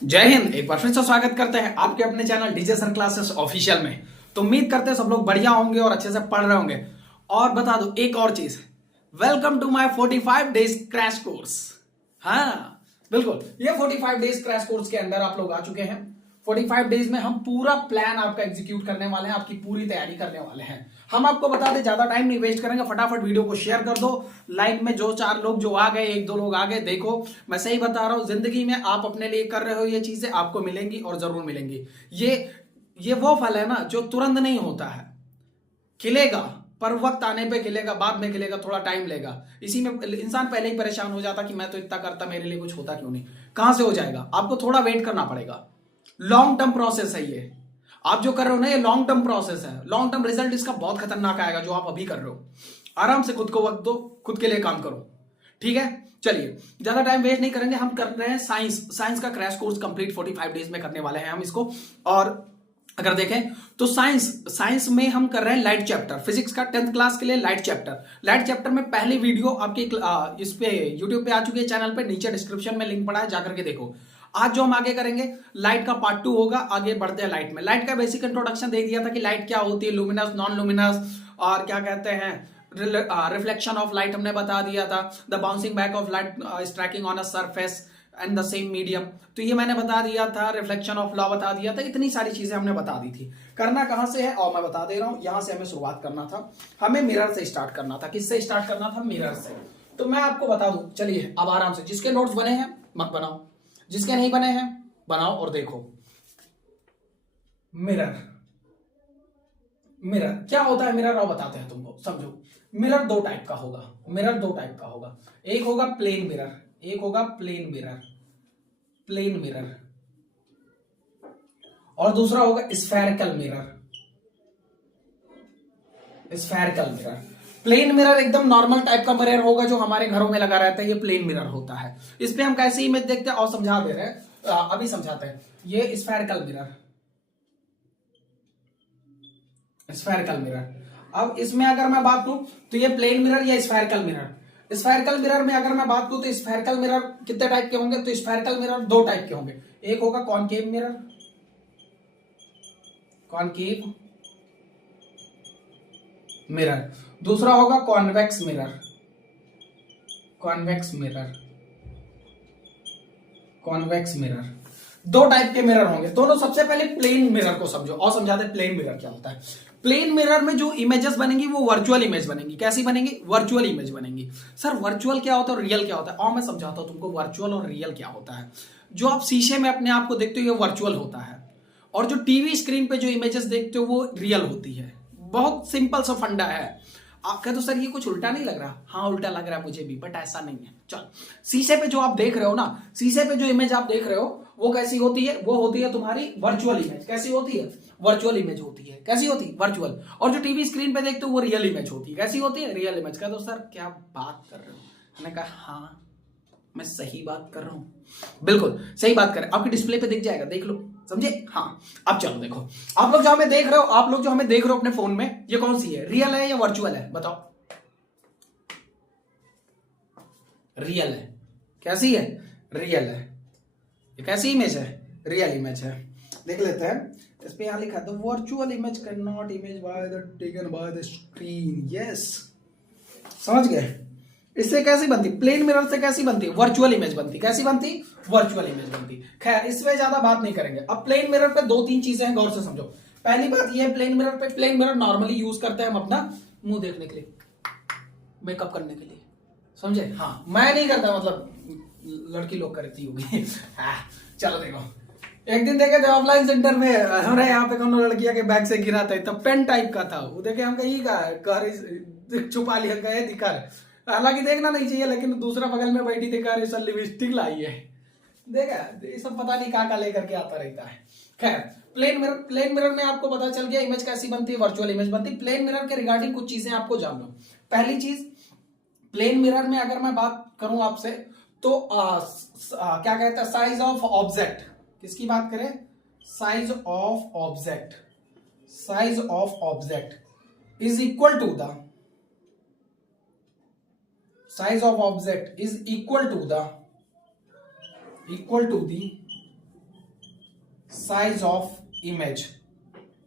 जय हिंद। एक बार फिर से स्वागत करते हैं आपके अपने channel DJ sir classes official में। तो उम्मीद करते हैं सब लोग बढ़िया होंगे और अच्छे से पढ़ रहे होंगे। और बता दो एक और चीज, welcome to my 45 days crash course. हाँ बिल्कुल, ये 45 डेज क्रैश कोर्स के अंदर आप लोग आ चुके हैं। 45 डेज में हम पूरा प्लान आपका एग्जीक्यूट करने वाले हैं, आपकी पूरी तैयारी करने वाले हैं। हम आपको बता दें, ज्यादा टाइम नहीं वेस्ट करेंगे, फटाफट वीडियो को शेयर कर दो। लाइक में जो चार लोग जो आ गए, एक दो लोग आ गए, देखो मैं सही बता रहा हूं, जिंदगी में आप अपने लिए कर रहे हो ये चीजें आपको मिलेंगी और जरूर मिलेंगी। ये वो फल है ना जो तुरंत नहीं होता है, खिलेगा पर वक्त आने पे खिलेगा, बाद में खिलेगा, थोड़ा टाइम लेगा। इसी में इंसान पहले ही परेशान हो जाता कि मैं तो इतना करता, मेरे लिए कुछ होता क्यों नहीं। कहां से हो जाएगा, आपको थोड़ा वेट करना पड़ेगा। लॉन्ग टर्म प्रोसेस है ये, आप जो कर रहे हो ना, ये लॉन्ग टर्म प्रोसेस है। लॉन्ग टर्म रिजल्ट इसका बहुत खतरनाक आएगा जो आप अभी कर रहे हो। आराम से खुद को वक्त दो, खुद के लिए काम करो, ठीक है। चलिए ज्यादा टाइम वेस्ट नहीं करेंगे, हम कर रहे हैं साइंस का क्रैश कोर्स कंप्लीट 45 डेज में करने वाले हैं हम इसको। और अगर देखें तो साइंस में हम कर रहे हैं लाइट चैप्टर, फिजिक्स का 10th क्लास के लिए लाइट चैप्टर में पहली वीडियो आपके इस पे यूट्यूब पे आ चुकी है, चैनल पे नीचे डिस्क्रिप्शन में लिंक पड़ा है, जाकर के देखो। आज जो हम आगे करेंगे लाइट का पार्ट 2 होगा। आगे बढ़ते हैं लाइट में। लाइट का बेसिक इंट्रोडक्शन दे दिया था कि लाइट क्या होती है, लुमिनस, नॉन लुमिनस, और क्या कहते हैं रिफ्लेक्शन ऑफ लाइट हमने बता दिया था, the bouncing back of light striking on a surface and the same medium, तो ये मैंने बता दिया था। रिफ्लेक्शन ऑफ लॉ बता दिया था। इतनी सारी चीजें हमने बता दी थी। करना कहां से है और मैं बता दे रहा हूं, यहां से हमें शुरुआत करना था। हमें मिरर से स्टार्ट करना था। किससे स्टार्ट करना था? मिरर से। तो मैं आपको बता दूं, चलिए अब आराम से, जिसके नोट्स बने हैं मत बनाओ, जिसके नहीं बने हैं बनाओ और देखो। मिरर मिरर क्या होता है? मिरर और बताते हैं तुमको, समझो। मिरर दो टाइप का होगा। एक होगा प्लेन मिरर, प्लेन मिरर, और दूसरा होगा स्फेरिकल मिरर। प्लेन मिरर एकदम नॉर्मल टाइप का मिरर होगा जो हमारे घरों में लगा रहता है, ये प्लेन मिरर होता है। इस पे हम कैसी इमेज देखते हैं और समझा दे रहे हैं, अभी समझाते हैं। ये स्फेरिकल मिरर। अब इसमें अगर मैं बात करूं तो ये प्लेन मिरर या स्फेरिकल मिरर में अगर मैं बात करूं तो स्फेरिकल मिरर कितने टाइप के होंगे? तो स्फेरिकल मिरर दो टाइप के होंगे। एक होगा कॉनकेव मिरर, दूसरा होगा कॉन्वेक्स मिरर। दो टाइप के मिरर होंगे दोनों। सबसे पहले प्लेन मिरर को समझो और समझाते हैं प्लेन मिरर क्या होता है। प्लेन मिरर में जो इमेजेस बनेंगी वो वर्चुअल इमेज बनेंगी। कैसी बनेंगी? वर्चुअल इमेज बनेंगी। सर वर्चुअल क्या होता है और रियल क्या होता है? और मैं समझाता हूं तुमको वर्चुअल और रियल क्या होता है। जो आप शीशे में अपने आप को देखते हो ये वर्चुअल होता है, और जो टीवी स्क्रीन पे जो इमेजेस देखते हो वो रियल होती है। बहुत सिंपल सा फंडा है। आप कहते हो सर ये कुछ उल्टा नहीं लग रहा? हाँ उल्टा लग रहा है मुझे भी, बट ऐसा नहीं है। चल, शीशे पे जो आप देख रहे हो ना, शीशे पे जो इमेज आप देख रहे हो वो कैसी होती है? वो होती है तुम्हारी वर्चुअल इमेज। कैसी होती है? वर्चुअल इमेज होती है। कैसी होती है? वर्चुअल। और जो टीवी स्क्रीन पे देखते हो वो रियल इमेज होती है। कैसी होती है? Real image. कहते हो सर क्या बात कर रहे हो? मैंने कहा हाँ मैं सही बात कर रहा हूं, बिल्कुल सही बात कर रहे। आपके डिस्प्ले पे दिख जाएगा, देख लो, समझे? हाँ अब चलो देखो, आप लोग जो हमें देख रहे हो अपने फोन में, ये कौन सी है? रियल है या वर्चुअल है? बताओ। रियल है। कैसी है? रियल है। ये कैसी इमेज है? रियल इमेज है। देख लेते हैं, इस पे यहां लिखा है the virtual image can not image by the taken by the screen. Yes, समझ गए? इससे कैसी बनती? प्लेन मिरर से कैसी बनती? वर्चुअल इमेज बनती। कैसी बनती? वर्चुअल इमेज बनती। खैर इसमें ज्यादा बात नहीं करेंगे। अब प्लेन मिरर पे दो तीन चीजें हैं, गौर से समझो। पहली बात यह है, प्लेन मिरर नॉर्मली यूज करते हैं हम अपना मुंह देखने के लिए, मेकअप करने के लिए, समझे? हाँ मैं नहीं करता, मतलब लड़की लोग करती होगी। चलो देखो, एक दिन देखे थे ऑफलाइन सेंटर में, हमारे यहाँ पे कौन लड़कियां के बैग से गिरा था, तब पेन टाइप का था वो, देखे हम कहीं का छुपा लिया गया दिखा। हालांकि देखना नहीं चाहिए, लेकिन दूसरा बगल में बैठी दिखा रही सर लिपस्टिक लाई है, देखा? ये सब पता नहीं कहाँ लेकर के आता रहता है। खैर प्लेन मिरर में आपको पता चल गया इमेज कैसी बनती है, वर्चुअल इमेज बनती है। प्लेन मिरर के रिगार्डिंग कुछ चीजें आपको जान लो। पहली चीज, प्लेन मिरर में अगर मैं बात करूं आपसे तो क्या कहता है, साइज ऑफ ऑब्जेक्ट। किसकी बात करें? Size of object is equal to the equal to the size of image,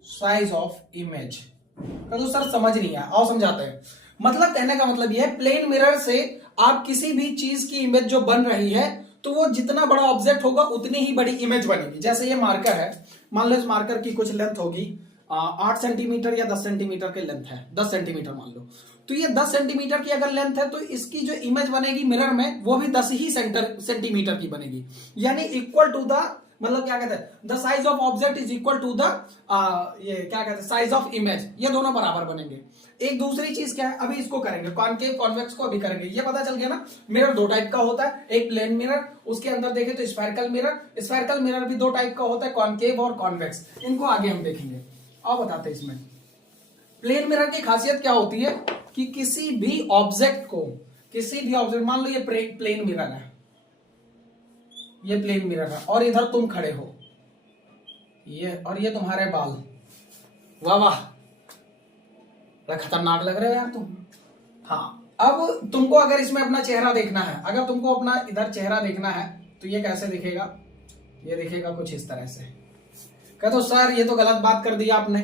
size of image. तो सर समझ नहीं आया, आओ समझाते हैं। मतलब कहने का मतलब यह है, प्लेन मिरर से आप किसी भी चीज की इमेज जो बन रही है, तो वो जितना बड़ा ऑब्जेक्ट होगा उतनी ही बड़ी इमेज बनेगी। जैसे ये मार्कर है, मान लो इस मार्कर की कुछ लेंथ होगी 8 सेंटीमीटर या 10 सेंटीमीटर की लेंथ है, 10 सेंटीमीटर मान लो। तो ये 10 सेंटीमीटर की अगर लेंथ है, तो इसकी जो इमेज बनेगी मिरर में वो भी 10 ही सेंटीमीटर की बनेगी। यानी इक्वल टू द, मतलब क्या कहते हैं, the size of object is equal to the ये क्या कहते हैं, साइज ऑफ इमेज। ये दोनों बराबर बनेंगे। एक दूसरी चीज क्या है, अभी इसको करेंगे, कॉनकेव कॉन्वेक्स को अभी करेंगे। ये पता चल गया ना, मिरर दो टाइप का होता है, एक प्लेन मिरर, उसके अंदर देखें तो स्फेरिकल मिरर। स्फेरिकल मिरर भी दो टाइप का होता है, कॉनकेव और कॉन्वेक्स। इनको आगे हम देखेंगे। अब बताते हैं इसमें प्लेन मिरर की खासियत क्या होती है, कि किसी भी ऑब्जेक्ट को, किसी भी ऑब्जेक्ट, मान लो ये प्लेन मिरर है, ये प्लेन मिरर है, और इधर तुम खड़े हो, ये, और ये तुम्हारे बाल, वाह वाह, बड़ा खतरनाक लग रहे हो यार तुम। हाँ, अब तुमको अगर इसमें अपना चेहरा देखना है, अगर तुमको अपना इधर चेहरा देखना है, तो ये कैसे दिखेगा, ये दिखेगा कुछ इस तरह से। कह तो सर ये तो गलत बात कर दी आपने,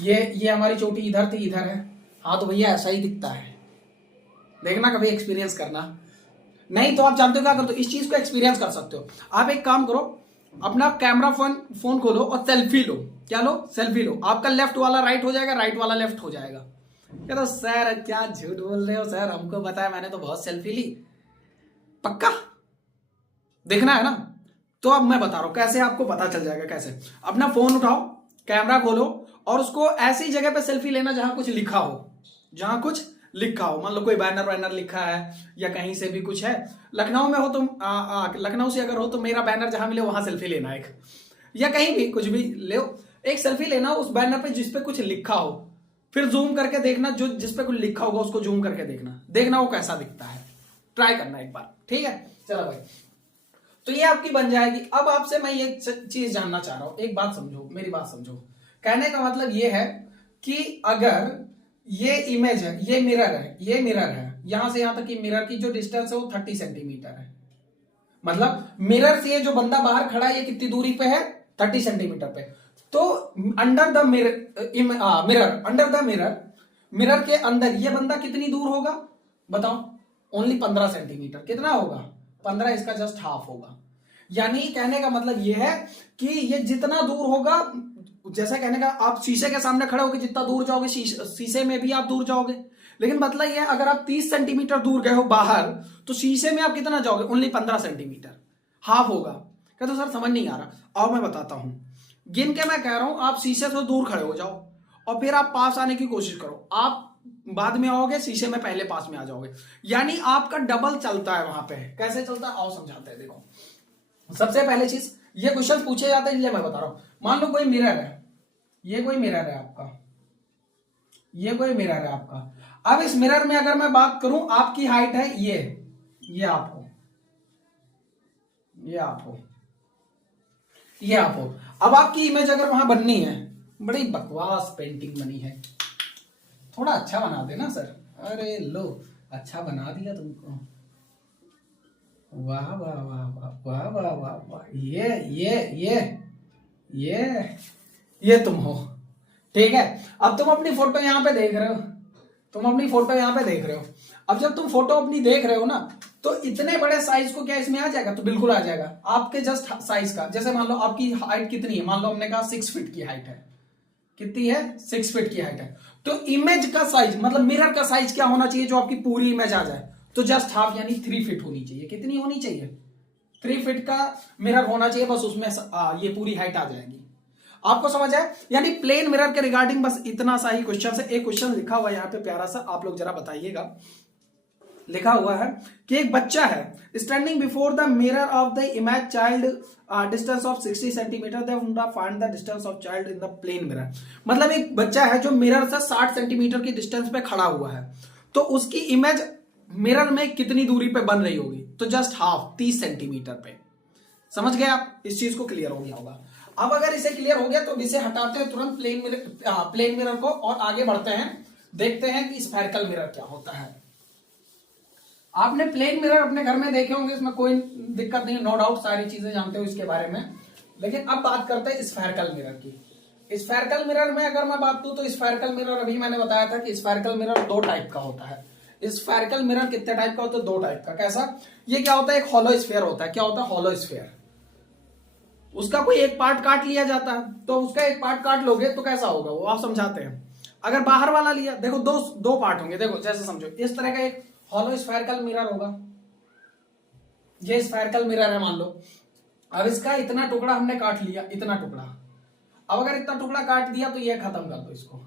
ये हमारी चोटी इधर थी, इधर है। हाँ तो भैया ऐसा ही दिखता है, देखना, कभी एक्सपीरियंस करना। नहीं तो आप जानते हो क्या कर, तो इस चीज को एक्सपीरियंस कर सकते हो। आप एक काम करो, अपना कैमरा फोन खोलो और सेल्फी लो। क्या लो, सेल्फी लो। आपका लेफ्ट वाला राइट हो जाएगा, राइट वाला लेफ्ट हो जाएगा। क्या तो सर क्या झूठ बोल रहे हो सर, हमको बताया, मैंने तो बहुत सेल्फी ली। पक्का देखना है ना, तो अब मैं बता रहा हूं कैसे आपको पता चल जाएगा। कैसे, अपना फोन उठाओ, कैमरा खोलो, और उसको ऐसी जगह पे सेल्फी लेना जहां कुछ लिखा हो, जहां कुछ लिखा हो। मान लो कोई बैनर वैनर लिखा है, या कहीं से भी कुछ है, लखनऊ में हो तुम, लखनऊ से अगर हो तो मेरा बैनर जहां मिले वहां सेल्फी लेना एक, या कहीं भी कुछ भी ले, एक सेल्फी लेना उस बैनर पे जिसपे कुछ लिखा हो। फिर जूम करके देखना, जो जिसपे कुछ लिखा होगा उसको जूम करके देखना वो कैसा दिखता है। ट्राई करना एक बार, ठीक है। चलो भाई, तो ये आपकी बन जाएगी। अब आपसे मैं ये चीज जानना चाह रहा हूं, एक बात समझो, मेरी बात समझो। कहने का मतलब ये है कि अगर ये इमेज है, ये मिरर है, ये मिरर है, यहां से यहां तक की मिरर की जो डिस्टेंस है वो 30 सेंटीमीटर है। मतलब मिरर से जो बंदा बाहर खड़ा है ये कितनी दूरी पे है, 30 सेंटीमीटर पे। तो under the mirror, under the mirror, mirror के अंदर ये बंदा कितनी दूर होगा बताओ, ओनली 15 सेंटीमीटर। कितना होगा, 15, इसका जस्ट हाफ होगा। यानी कहने का मतलब ये है कि ये जितना दूर होगा, जैसा कहने का, आप शीशे के सामने खड़े होकर जितना दूर जाओगे शीशे में भी आप दूर जाओगे। लेकिन मतलब ये, अगर आप 30 सेंटीमीटर दूर गए हो बाहर, तो शीशे में आप कितना जाओगे, ओनली 15 सेंटीमीटर, हाफ होगा। क्या तो सर समझ नहीं आ रहा, आओ मैं बताता हूं। गिन के मैं कह रहा हूं, आप शीशे से दूर खड़े हो जाओ, और फिर आप पास आने की कोशिश करो। आप बाद में आओगे, शीशे में पहले पास में आ जाओगे। यानी आपका डबल चलता है वहां पे। कैसे चलता है, आओ समझाते हैं। देखो, सबसे पहले चीज, ये क्वेश्चन पूछे जाते हैं इसलिए मैं बता रहा हूं। मान लो कोई मिरर है, ये कोई मिरर है आपका, ये कोई मिरर है आपका। अब इस मिरर में अगर मैं बात करूं, आपकी हाइट है ये आप हो, ये आप हो, ये आप हो। अब आपकी इमेज अगर वहां बननी है, बड़ी बकवास पेंटिंग बनी है, थोड़ा अच्छा बना देना सर। अरे लो, अच्छा बना दिया तुमको, वाह वाह वाह वाह वाह वाह वाह वाह, ये तुम हो, ठीक है। अब तुम अपनी फोटो यहां पे देख रहे हो, तुम अपनी फोटो यहां पे देख रहे हो। अब जब तुम फोटो अपनी देख रहे हो ना, तो इतने बड़े साइज को क्या इसमें आ जाएगा, तो बिल्कुल आ जाएगा आपके जस्ट साइज का। जैसे मान लो आपकी हाइट कितनी है, मान लो हमने कहा 6 फीट की हाइट है, कितनी है, 6 फीट की हाइट है। तो इमेज का साइज, मतलब मिरर का साइज क्या होना चाहिए, जो आपकी पूरी इमेज आ जाए, तो जस्ट हाफ, यानी 3 फीट होनी चाहिए। कितनी होनी चाहिए, 3 फीट का मिरर होना चाहिए, बस उसमें ये पूरी हाइट आ जाएगी। आपको समझ आए। यानी प्लेन मिरर के रिगार्डिंग बस इतना सा ही क्वेश्चन है। एक क्वेश्चन लिखा हुआ है यहाँ पे प्यारा सा, आप लोग जरा बताइएगा। लिखा हुआ है कि एक बच्चा है standing before the mirror of the image child, distance of 60 centimetre, they find the distance of child in the plane mirror. मतलब एक बच्चा है जो मिरर से 60 सेंटीमीटर की डिस्टेंस पे खड़ा हुआ है, तो उसकी इमेज मिरर में कितनी दूरी पे बन रही होगी, तो जस्ट हाफ, 30 सेंटीमीटर पे। समझ गए आप, इस चीज को क्लियर हो गया होगा। अब अगर इसे क्लियर हो गया तो इसे हटाते हैं तुरंत प्लेन मिरर को, और आगे बढ़ते हैं, देखते हैं कि स्फेरिकल मिरर क्या होता है। आपने प्लेन मिरर अपने घर में देखे होंगे, इसमें कोई दिक्कत नहीं, नो डाउट सारी चीजें जानते हो इसके बारे में। लेकिन अब बात करते हैं स्फेरिकल मिरर की। स्फेरिकल मिरर में अगर मैं बात करूं तो स्फेरिकल मिरर अभी मैंने बताया था कि स्फेरिकल मिरर दो टाइप का होता है। स्फेरिकल मिरर कितने टाइप का होता है? दो टाइप का। कैसा? ये क्या होता है, एक हॉलो स्फीयर होता है। क्या होता है? Hollow sphere. उसका कोई एक पार्ट काट लिया जाता है, तो उसका एक पार्ट काट लोगे तो कैसा होगा वो आप समझाते हैं। अगर बाहर वाला लिया, देखो दो दो पार्ट होंगे। देखो जैसे समझो, इस तरह का एक हॉलो स्फेरिकल मिरर होगा, ये स्फेरिकल मिरर है मान लो। अब इसका इतना टुकड़ा हमने काट लिया, इतना टुकड़ा। अब अगर इतना टुकड़ा काट दिया तो ये खत्म कर दो इसको,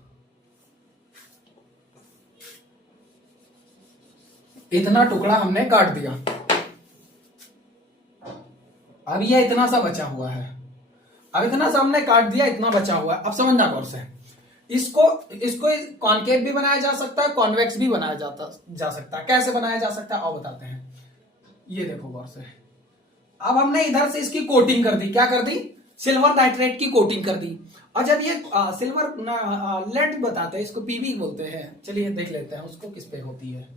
इतना टुकड़ा हमने काट दिया। अब ये इतना सा बचा हुआ है, अब इतना सा हमने काट दिया, इतना बचा हुआ है। अब समझना गौर से, इसको इसको कॉनकेव भी बनाया जा सकता है, कॉन्वेक्स भी बनाया जा सकता है। कैसे बनाया जा सकता है और बताते हैं। ये देखो गौर से, अब हमने इधर से इसकी कोटिंग कर दी। क्या कर दी? सिल्वर नाइट्रेट की कोटिंग कर दी। और जब ये सिल्वर लेड बताते हैं, इसको पीवी बोलते हैं। चलिए देख लेते हैं उसको किस पे होती है।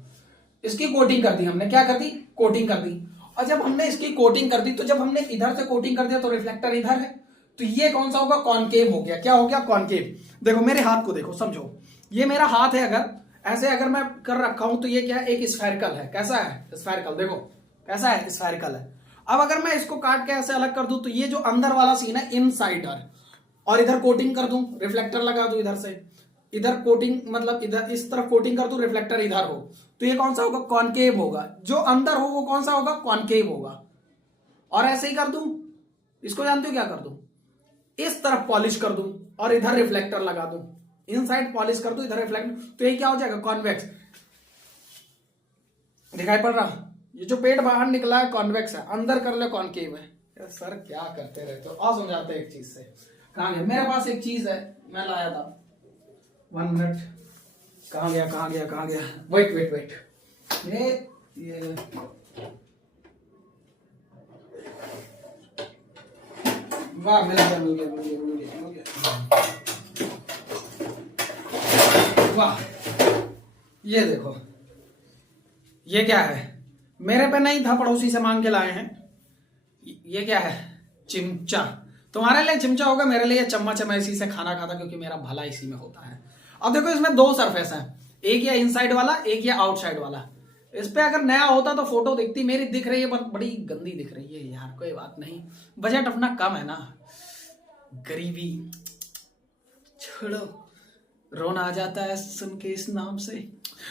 इसकी कोटिंग कर दी हमने। क्या कर दी? कोटिंग कर दी। और जब हमने इसकी कोटिंग कर दी, तो जब हमने इधर से कोटिंग कर दिया तो रिफ्लेक्टर इधर है, तो ये कौन सा होगा? कॉनकेव हो गया। क्या हो गया? कॉनकेव। देखो मेरे हाथ को देखो, समझो ये मेरा हाथ है, अगर ऐसे अगर मैं कर रखा हूं तो ये क्या है? एक स्फेरिकल है। कैसा है? स्फेरिकल। देखो कैसा है? स्फेरिकल है। अब अगर मैं इसको काट के ऐसे अलग कर दूं तो ये जो अंदर वाला सीन है इनसाइडर, और इधर कोटिंग कर दूं, रिफ्लेक्टर लगा दूं इधर से, इधर कोटिंग मतलब इधर इस तरफ कोटिंग कर दूं, रिफ्लेक्टर इधर हो, तो ये कौन सा होगा? कॉनकेव होगा। जो अंदर हो वो कौन सा होगा? कॉनकेव होगा। और ऐसे ही कर दूं, इसको जानते हो क्या कर दूं? इस तरफ पॉलिश कर दूं और इधर रिफ्लेक्टर लगा दूं, इनसाइड पॉलिश कर दूं, इधर रिफ्लेक्टर, तो ये क्या हो जाएगा? कॉन्वेक्स। दिखाई पड़ रहा? ये जो पेट बाहर निकला है कॉन्वेक्स है, अंदर कर ले कॉनकेव है। सर क्या करते रहते हो? और समझाते हैं एक चीज से। कहां गया? मेरे पास एक चीज है, मैं लाया था। 1 मिनट। कहां गया कहां गया कहां गया? Wait wait wait. ये वाह, मिल गया मिल गया मिल गया मिल गया मिल गया। वाह, ये देखो, ये क्या है? मेरे पे नहीं था, पड़ोसी से मांग के लाए हैं। ये क्या है? चिमचा। तुम्हारे लिए चिमचा होगा, मेरे लिए चम्मच है। मैं इसी से खाना खाता क्योंकि मेरा भला इसी में होता है। अब देखो इसमें दो सरफेस हैं, एक ये इनसाइड वाला, एक ये आउटसाइड वाला। इस पे अगर नया होता तो फोटो दिखती, मेरी दिख रही है बड़ी गंदी दिख रही है यार। कोई बात नहीं, बजट अपना कम है ना, गरीबी। छोड़ो, रोना आ जाता है सुन के इस नाम से।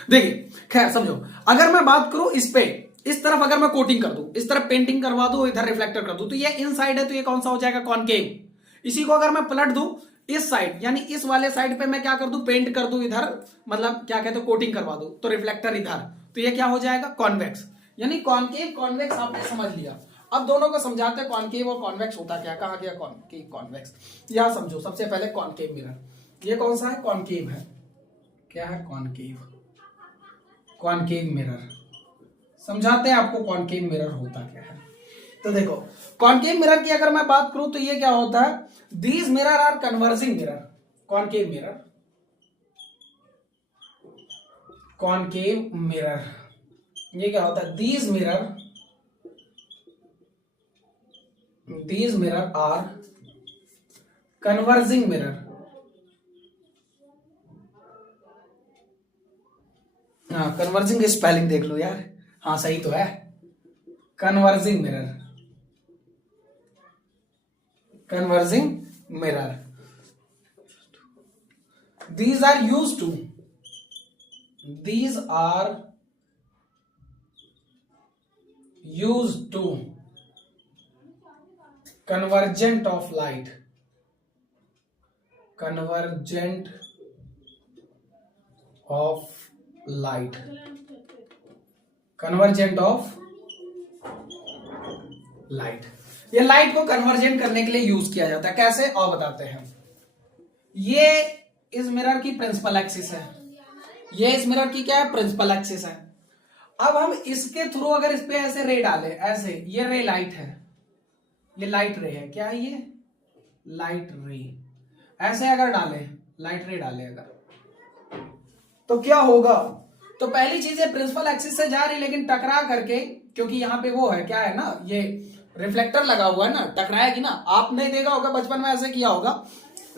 देखिए खैर समझो, अगर मैं बात करूं इस पे, इस तरफ अगर मैं कोटिंग कर दूं, इस तरफ पेंटिंग करवा दूं, इधर रिफ्लेक्टर कर दूं, तो ये इनसाइड है, तो ये कौन सा हो जाएगा? कॉनकेव। इसी को अगर मैं पलट दूं इस साइड, यानी इस वाले साइड पे मैं क्या कर दूं? पेंट कर दूं इधर, मतलब क्या कहते हैं, कोटिंग करवा दूं, तो रिफ्लेक्टर इधर, तो ये क्या हो जाएगा? कॉन्वेक्स। यानी कॉनकेव कॉन्वेक्स आपने समझ लिया। अब दोनों को समझाते हैं कॉनकेव और कॉन्वेक्स होता क्या। कहा गया कॉनकेव कॉन्वेक्स। यहां समझो, सबसे पहले कॉनकेव मिरर, ये कौन सा है? कॉनकेव है। क्या है? कॉनकेव। कॉनकेव मिरर समझाते हैं आपको कॉनकेव मिरर होता क्या है। तो देखो कॉनकेव मिरर की अगर मैं बात करूं तो ये क्या होता है? These mirror are converging mirror. Concave mirror, concave mirror, ये क्या होता है? These mirror are converging mirror. हाँ, कन्वर्जिंग स्पेलिंग देख लो यार। हाँ सही तो है, converging mirror, converging mirror. These are used to convergent of light, convergent of light, convergent of light। ये लाइट को कन्वर्जेंट करने के लिए यूज किया जाता है। कैसे और बताते हैं। ये इस मिरर की प्रिंसिपल एक्सिस है, ये इस मिरर की क्या है? प्रिंसिपल एक्सिस है। अब हम इसके थ्रू अगर इस पे ऐसे रे डाले, ऐसे, ये रे लाइट है, ये लाइट रे है। क्या है ये? लाइट रे। ऐसे अगर डाले, लाइट रे डाले अगर, तो क्या होगा? तो पहली चीज है प्रिंसिपल एक्सिस से जा रही, लेकिन टकरा करके, क्योंकि यहां पे वो है, क्या है ना, ये रिफ्लेक्टर लगा हुआ है ना, टकराएगी ना। आपने देखा होगा बचपन में ऐसे किया होगा,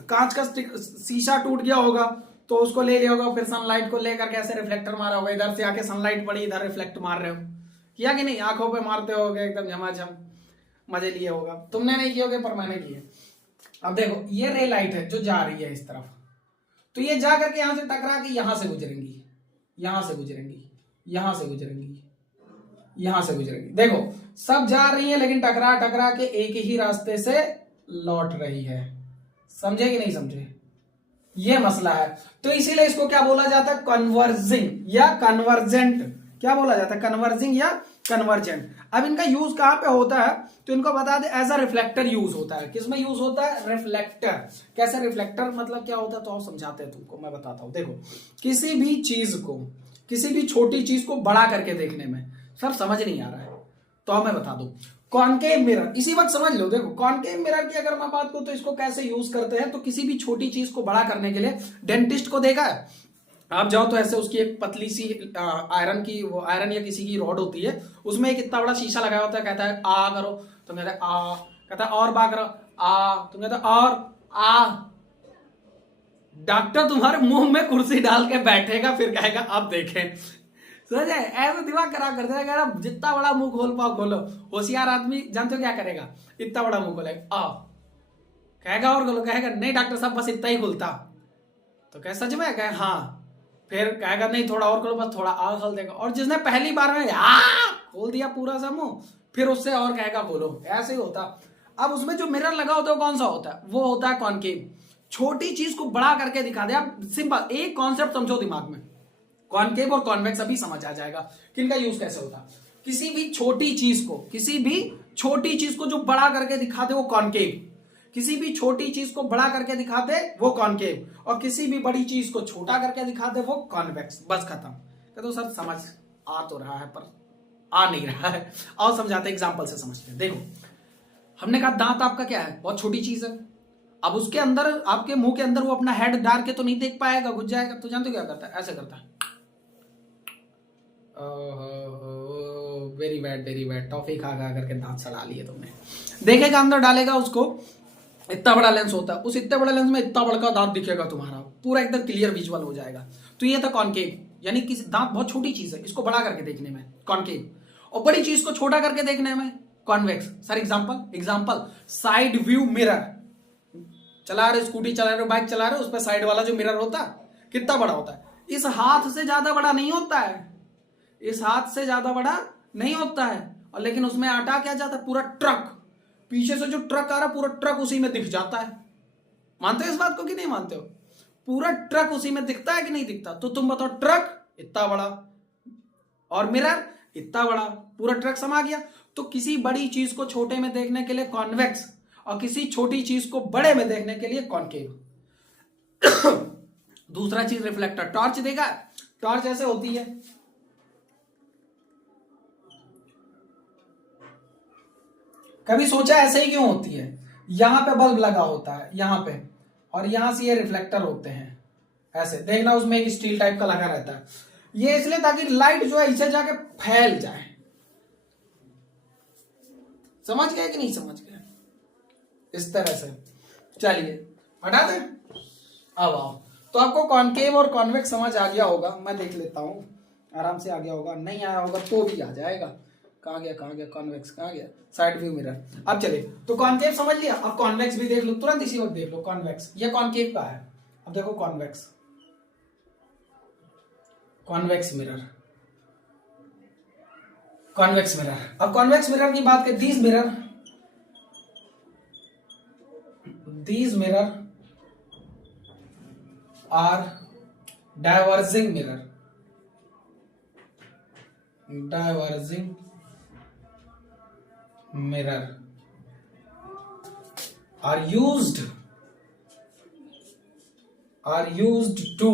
कांच का शीशा टूट गया होगा तो उसको ले लिया होगा, फिर सनलाइट को लेकर के ऐसे रिफ्लेक्टर मारा होगा, इधर से आके सनलाइट पड़ी, इधर रिफ्लेक्ट मार रहे हो, किया कि नहीं? आंखों पे मारते होगे एकदम झमाझम, मजे लिए होगा। तुमने नहीं किए होगे पर मैंने किए। अब देखो ये रे लाइट है जो जा रही है इस तरफ, तो ये जा करके यहां से टकरा के यहां से गुजरेंगी, यहां से गुजरेंगी, यहां से गुजरेंगी, यहां से गुजरेंगी। देखो सब जा रही है लेकिन टकरा टकरा के एक ही रास्ते से लौट रही है। समझे कि नहीं समझे? ये मसला है। तो इसीलिए इसको क्या बोला जाता है? कन्वर्जिंग या कन्वर्जेंट। क्या बोला जाता है? कन्वर्जिंग या कन्वर्जेंट। अब इनका यूज कहां पे होता है तो इनको बता दे, एज अ रिफ्लेक्टर यूज होता है। किसमें यूज होता है? रिफ्लेक्टर। कैसे रिफ्लेक्टर मतलब क्या होता है तो आप समझाते हैं तुमको, मैं बताता हूं। देखो किसी भी चीज को, किसी भी छोटी चीज को बड़ा करके देखने में सर समझ नहीं आ रहा है तो अब मैं बता दूं, कॉनकेव मिरर, इसी वक्त समझ लो। देखो कॉनकेव मिरर की अगर मैं बात करूं तो इसको कैसे यूज करते हैं, तो किसी भी छोटी चीज को बड़ा करने के लिए, डेंटिस्ट को देखा है आप जाओ तो ऐसे उसकी एक पतली सी आयरन की, वो आयरन या किसी की रॉड होती है, उसमें एक इतना बड़ा शीशा लगाया होता है, कहता है आ करो, तुम कहते हैं आ, कहता है और बा करो आ, तुम कहते और आ। डॉक्टर तुम्हारे मुंह में कुर्सी डाल के बैठेगा, फिर कहेगा आप देखें। समझे? ऐसा दिमाग खराब कर देगा। जितना बड़ा मुंह खोल पाओ खोलो। होशियार आदमी जानते हो क्या करेगा? इतना बड़ा मुंह खोलेगा, आ कहेगा और खोलो, कहेगा नहीं डॉक्टर साहब बस इतना ही खुलता, तो कहे सच में? कहे हाँ, फिर कहेगा नहीं थोड़ा और खोलो, बस थोड़ा और खोल देगा। और जिसने पहली बार में खोल दिया पूरा सा मुंह, फिर उससे और कहेगा खोलो। ऐसे ही होता। अब उसमें जो मिरर लगा होता है वो कौन सा होता है? वो होता है कॉनकेव। छोटी चीज को बड़ा करके दिखा दे। आप सिंपल एक कॉन्सेप्ट समझो दिमाग में, कॉनकेव और कॉन्वेक्स, अभी समझ आ जाएगा कि इनका यूज कैसे होता है। किसी भी छोटी चीज को, किसी भी छोटी चीज को जो बड़ा करके दिखा दे वो कॉनकेव, किसी भी छोटी चीज को बड़ा करके दिखा दे वो कॉनकेव, और किसी भी बड़ी चीज को छोटा करके दिखा दे वो कॉन्वेक्स। बस खत्म। तो सर समझ आ तो रहा है पर आ नहीं रहा है। और समझाते एग्जांपल से समझते हैं। देखो हमने कहा दांत आपका क्या है? बहुत छोटी चीज है। अब उसके अंदर, आपके मुंह के अंदर वो अपना हेड डाल के तो नहीं देख पाएगा, घुस जाएगा। तो जानते हो क्या करता है? ऐसे करता है, very bad very bad, toffee खा खा करके दांत सड़ा लिए तुमने। देखेगा अंदर, डालेगा उसको, इतना बड़ा लेंस होता है, उस इतने बड़े लेंस में इतना बड़ा दांत दिखेगा तुम्हारा, पूरा एकदम क्लियर विजुअल हो जाएगा। तो ये था कॉनकेव, यानी कि दांत बहुत छोटी चीज है, इसको बड़ा करके देखने में कॉनकेव, और बड़ी चीज को छोटा करके देखने में convex. Sir example side view mirror. चला रहे स्कूटी चला रहे हो, बाइक चला रहे हो, उस पर साइड वाला जो मिरर होता है कितना बड़ा होता है? इस हाथ से ज्यादा बड़ा नहीं होता है, इस हाथ से ज्यादा बड़ा नहीं होता है। और लेकिन उसमें आटा क्या जाता है? पूरा ट्रक, पीछे से जो ट्रक आ रहा है पूरा ट्रक उसी में दिख जाता है। मानते हो इस बात को कि नहीं मानते हो? पूरा ट्रक उसी में दिखता है कि नहीं दिखता? तो तुम बताओ, ट्रक इतना बड़ा और मिरर इतना बड़ा, पूरा ट्रक समा गया। तो किसी बड़ी चीज को छोटे में देखने के लिए कॉन्वेक्स, और किसी छोटी चीज को बड़े में देखने के लिए कॉनकेव। दूसरा चीज रिफ्लेक्टर, टॉर्च देखा? टॉर्च ऐसे होती है, कभी सोचा ऐसे ही क्यों होती है? यहां पे बल्ब लगा होता है यहां पे, और यहां से ये रिफ्लेक्टर होते हैं ऐसे, देखना उसमें एक स्टील टाइप का लगा रहता है। ये इसलिए ताकि लाइट जो है इसे जाके फैल जाए। समझ गए कि नहीं समझ गए? इस तरह से। चलिए हटा दें, अब आओ। तो आपको कॉनकेव और कॉन्वेक्स समझ आ गया होगा, मैं देख लेता हूं, आराम से आ गया होगा। नहीं आया होगा तो भी आ जाएगा। कहां गया कॉन्वेक्स, कहां गया? Side view mirror. अब चलिए, तो कॉनकेव समझ लिया, अब कॉन्वेक्स भी देख लो, तुरंत इसी वक्त देख लो। कॉन्वेक्स, ये कॉनकेव का है। अब देखो convex, convex mirror, convex mirror. अब कॉन्वेक्स मिरर की बात करें, these mirror are diverging mirror, are used to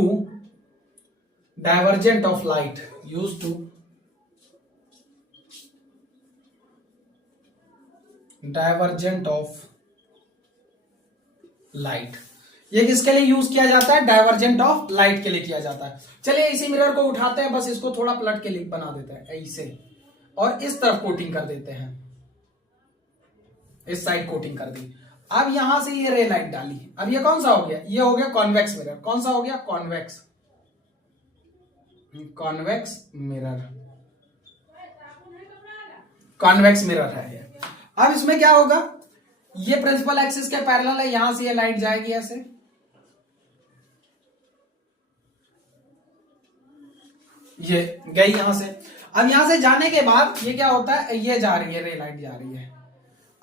divergent of light, used to divergent of light. ये किसके लिए यूज किया जाता है? डाइवर्जेंट ऑफ लाइट के लिए किया जाता है। चलिए इसी मिरर को उठाते हैं, बस इसको थोड़ा पलट के लिए बना देते हैं ऐसे, और इस तरफ कोटिंग कर देते हैं। इस साइड कोटिंग कर दी। अब यहां से ये रे लाइट डाली, अब ये कौन सा हो गया, ये हो गया कॉन्वेक्स मिरर। कौन सा हो गया, कॉन्वेक्स मिरर, कॉन्वेक्स मिरर है ये। अब इसमें क्या होगा, ये प्रिंसिपल एक्सिस के पैरेलल है, यहां से ये लाइट जाएगी ऐसे, ये गई यहां से। अब यहां से जाने के बाद ये क्या होता है, ये जा रही है, रे लाइट जा रही है।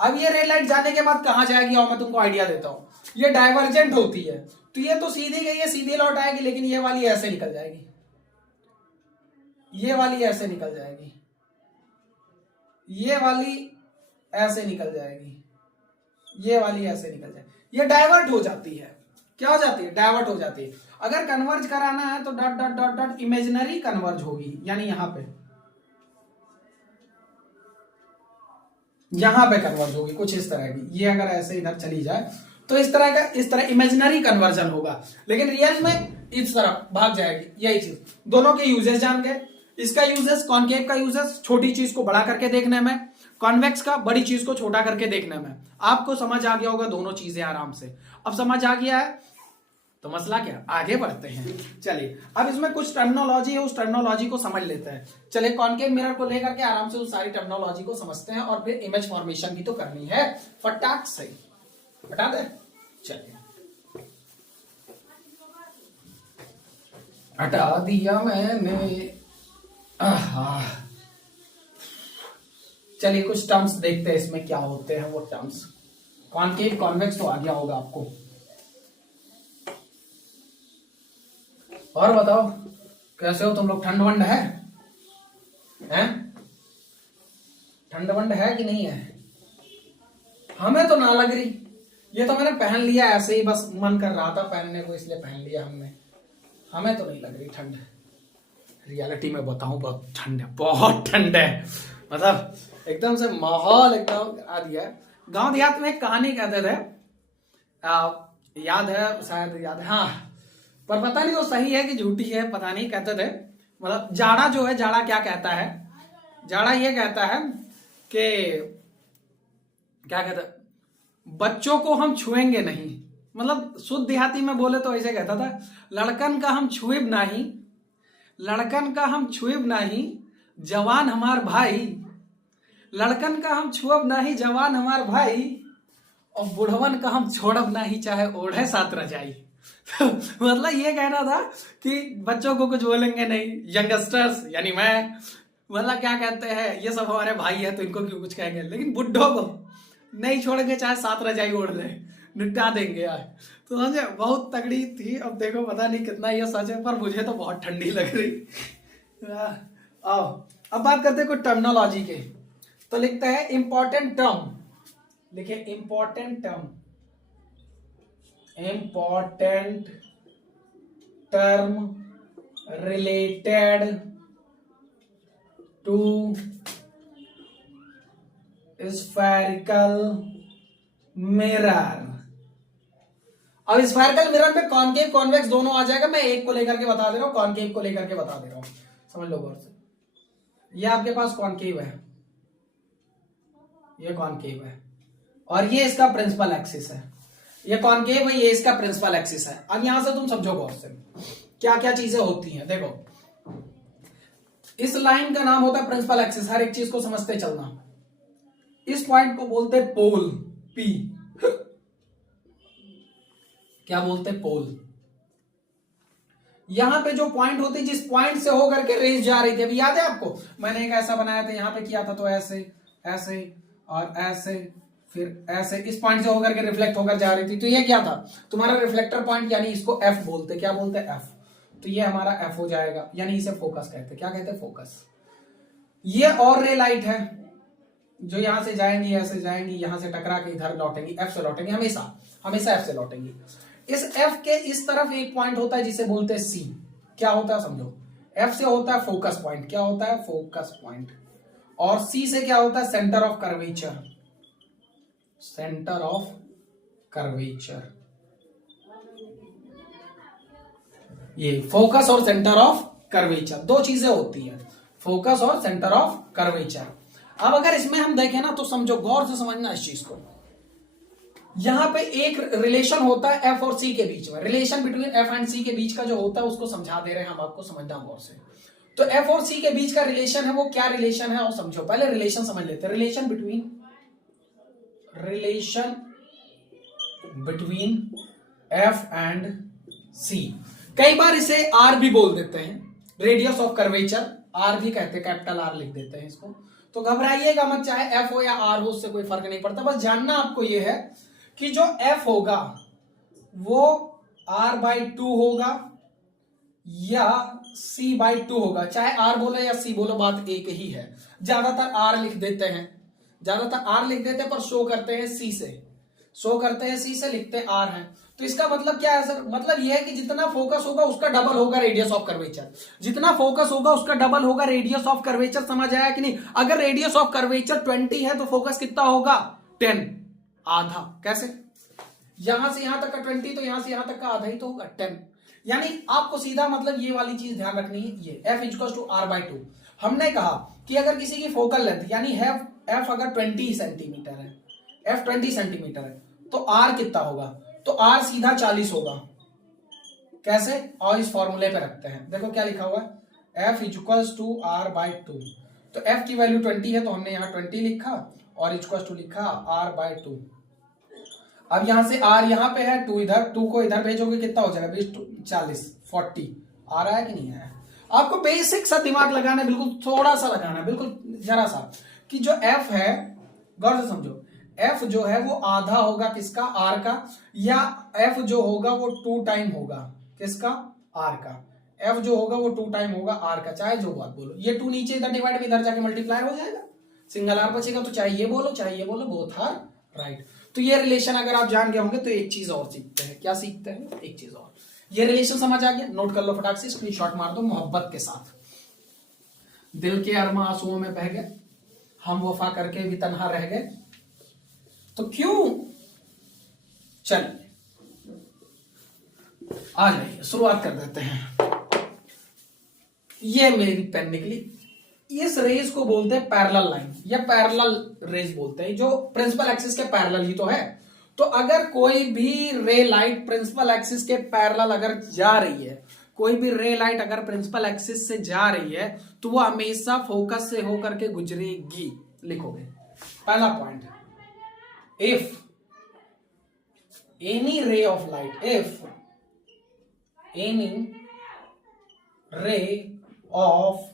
अब ये रे लाइट जाने के बाद कहां जाएगी, और मैं तुमको आइडिया देता हूं, ये डाइवर्जेंट होती है, तो ये तो सीधी गई है, सीधी लौट आएगी, लेकिन ये वाली ऐसे निकल जाएगी, ये वाली ऐसे निकल जाएगी, ये वाली ऐसे निकल जाएगी, ये वाली ऐसे निकल जाएगी, ये डाइवर्ट हो जाती है। क्या हो जाती है, डाइवर्ट हो जाती है। अगर कन्वर्ज कराना है तो dot dot dot dot imaginary converge होगी, यानी यहां पे कन्वर्ज होगी कुछ इस तरह की। ये अगर ऐसे इधर चली जाए तो इस तरह का, इस तरह इमेजिनरी कन्वर्जन होगा, लेकिन रियल में इस तरफ भाग जाएगी। यही चीज, दोनों के यूजेस जान गए। इसका यूजेस, कॉनकेव का यूजेस छोटी चीज को बड़ा करके देखने में, कॉन्वेक्स का बड़ी चीज को छोटा करके देखने में। आपको समझ आ गया होगा दोनों चीजें आराम से। अब समझ आ गया है तो मसला क्या, आगे बढ़ते हैं। चलिए अब इसमें कुछ टर्मिनोलॉजी है, उस टर्मिनोलॉजी को समझ लेते हैं। चलिए कॉनकेव मिरर को लेकर के आराम से उस सारी टर्मिनोलॉजी को समझते हैं, और फिर इमेज फॉर्मेशन भी तो करनी है फटाक से, बता दे। चलिए हटा दिया मैंने। चलिए कुछ टर्म्स देखते हैं इसमें क्या होते हैं वो टर्म्स। कॉनकेव कॉन्वेक्स तो आ गया होगा आपको, और बताओ कैसे हो तुम लोग, ठंड वंड है, हैं? ठंड वंड है कि नहीं है? हमें तो ना लग रही, ये तो मैंने पहन लिया ऐसे ही, बस मन कर रहा था पहनने को इसलिए पहन लिया हमने। हमें तो नहीं लग रही ठंड, रियलिटी में बताऊं बहुत ठंड है, बहुत ठंड है, मतलब एकदम से माहौल एकदम आ दिया है। गांव देहात में एक कहानी कहते थे, याद है शायद, याद है हाँ, पर पता नहीं वो सही है कि झूठी है, पता नहीं। कहते थे मतलब जाड़ा जो है, जाड़ा क्या कहता है, जाड़ा ये कहता है कि क्या कहता है, बच्चों को हम छुएंगे नहीं, मतलब शुद्ध देहाती में बोले तो ऐसे कहता था, लड़कन का हम छुएब नहीं, लड़कन का हम छुएब नहीं, जवान हमार भाई, लड़कन का हम छुअब नहीं, जवान हमार भाई, और बुढ़वन का हम छोड़ब नहीं, चाहे ओढ़े साथ रजाई। मतलब ये कहना था कि बच्चों को कुछ बोलेंगे नहीं, यंगस्टर्स यानी मैं, मतलब क्या कहते हैं, ये सब हमारे भाई है तो इनको क्यों कुछ कहेंगे, लेकिन बुढ़ों को नहीं छोड़ेंगे, चाहे साथ रजाई ओढ़ ले, निपटा देंगे यार। तो समझे, बहुत तगड़ी थी। अब देखो पता नहीं कितना ये सच है, पर मुझे तो बहुत ठंडी लग रही। आओ अब बात करते हैं कुछ टर्मिनोलॉजी के। तो लिखते हैं इंपॉर्टेंट टर्म, लिखे important term, important term related to spherical mirror. अब स्फेरिकल मिरर में कॉनकेव कॉन्वेक्स दोनों आ जाएगा। मैं एक को लेकर के बता दे रहा हूं, कॉनकेव को लेकर के बता दे रहा हूं, समझ लो गौर से। ये आपके पास कॉनकेव है, ये कॉनकेव है, और ये इसका प्रिंसिपल एक्सिस है। ये कॉनकेव है, ये इसका प्रिंसिपल एक्सिस है। अब यहां से तुम समझो गौर से क्या क्या चीजें होती हैं। देखो इस लाइन का नाम होता है प्रिंसिपल एक्सिस, हर एक चीज को समझते चलना। इस पॉइंट को बोलते हैं पोल, पी, क्या बोलते हैं, पोल। यहां पे जो पॉइंट होती है, जिस पॉइंट से होकर के रेस जा रही थी, अभी याद है आपको, मैंने एक ऐसा बनाया था, यहां पे किया था, तो ऐसे ऐसे और ऐसे, फिर ऐसे, इस पॉइंट से होकर के रिफ्लेक्ट होकर जा रही थी। तो ये क्या था, तुम्हारा रिफ्लेक्टर पॉइंट, यानी इसको एफ बोलते, क्या बोलते हैं, एफ। तो ये हमारा एफ हो जाएगा, यानी इसे फोकस कहते हैं। क्या कहते हैं, फोकस। ये और रे लाइट है जो यहां से जाएंगी, ऐसे जाएंगी, यहां से टकरा के इधर लौटेंगी, एफ से लौटेंगी, हमेशा हमेशा एफ से लौटेंगी। इस एफ के इस तरफ एक पॉइंट होता है जिसे बोलते हैं सी। क्या होता है समझो, एफ से होता है फोकस पॉइंट, क्या होता है, फोकस पॉइंट। और सी से क्या होता है, centre of curvature, centre of curvature. ये फोकस और सेंटर ऑफ कर्वेचर दो चीजें होती है, फोकस और सेंटर ऑफ कर्वेचर। अब अगर इसमें हम देखें ना तो समझो, गौर से समझना इस चीज को। यहां पे एक रिलेशन होता है एफ और सी के बीच में, रिलेशन बिटवीन एफ एंड सी के बीच का जो होता है उसको समझा दे रहे हैं हम आपको, समझना गौर से। तो एफ और सी के बीच का रिलेशन है, वो क्या रिलेशन है वो समझो। पहले रिलेशन समझ लेते हैं। रिलेशन बिटवीन एफ एंड सी, कई बार इसे आर भी बोल देते हैं, रेडियस ऑफ कर्वेचर आर भी कहते हैं, कैपिटल आर लिख देते हैं इसको। तो घबराइएगा मत, चाहे एफ हो या आर हो, उससे कोई फर्क नहीं पड़ता। बस जानना आपको यह है कि जो एफ होगा वो आर बाई टू होगा या सी बाई टू होगा। चाहे आर बोलो या सी बोलो, बात एक ही है। ज्यादातर आर लिख देते हैं, पर शो करते हैं सी से, लिखते आर हैं। तो इसका मतलब क्या है सर? मतलब यह है कि जितना फोकस होगा उसका डबल होगा रेडियस ऑफ कर्वेचर, जितना फोकस होगा उसका डबल होगा रेडियस ऑफ कर्वेचर। समझ आया कि नहीं? अगर रेडियस ऑफ कर्वेचर 20 है तो फोकस कितना होगा? 10, आधा। कैसे? यहां से यहां तक का 20 तो यहां से यहां तक का आधा ही तो होगा, 10। यानी आपको सीधा मतलब ये वाली चीज ध्यान रखनी है, ये F equal to R by two. हमने कहा कि अगर किसी की फोकल लेंथ यानी F अगर 20 सेंटीमीटर है, F 20 सेंटीमीटर है, तो R कितना होगा? तो R सीधा 40 होगा। कैसे? और इस फॉर्मूले पे रखते हैं, देखो क्या लिखा हुआ है, F equal to R by two. तो F की वैल्यू 20 है तो हमने यहाँ 20 लिखा और इक्वल टू लिखा R बाई टू। अब यहां से R यहां पे है, 2 इधर, 2 को इधर भेजोगे कितना हो जाएगा? 20 40 40। आ रहा है कि नहीं आया? आपको बेसिक सा दिमाग लगाना है, बिल्कुल थोड़ा सा लगाना है, बिल्कुल जरा सा, कि जो F है, गौर से समझो, F जो है वो आधा होगा किसका? R का। या F जो होगा वो 2 टाइम होगा किसका? R का। F जो होगा वो 2 टाइम होगा R का, चाहे जो बात बोलो। ये 2 नीचे इधर डिवाइड में इधर जाके मल्टीप्लाई हो जाएगा, सिंगल R बचेगा। तो चाहे ये बोलो, बोथ आर राइट। तो ये रिलेशन अगर आप जान गए होंगे तो एक चीज और सीखते हैं। क्या सीखते हैं? एक चीज और। ये रिलेशन समझ आ गया? नोट कर लो फटाक से, स्क्रीनशॉट मार दो मोहब्बत के साथ। दिल के अरमा आंसुओं में बह गए, हम वफा करके भी तन्हा रह गए, तो क्यों? चलिए आ जाइए, शुरुआत कर देते हैं। ये मेरी पेन निकली। इस रेज को बोलते हैं पैरेलल लाइन या पैरेलल रेज बोलते हैं, जो प्रिंसिपल एक्सिस के पैरेलल ही तो है। तो अगर कोई भी रे लाइट प्रिंसिपल एक्सिस के पैरेलल अगर जा रही है, कोई भी रे लाइट अगर प्रिंसिपल एक्सिस से जा रही है, तो वो हमेशा फोकस से होकर के गुजरेगी। लिखोगे पहला point, if any ray of light, if any ray of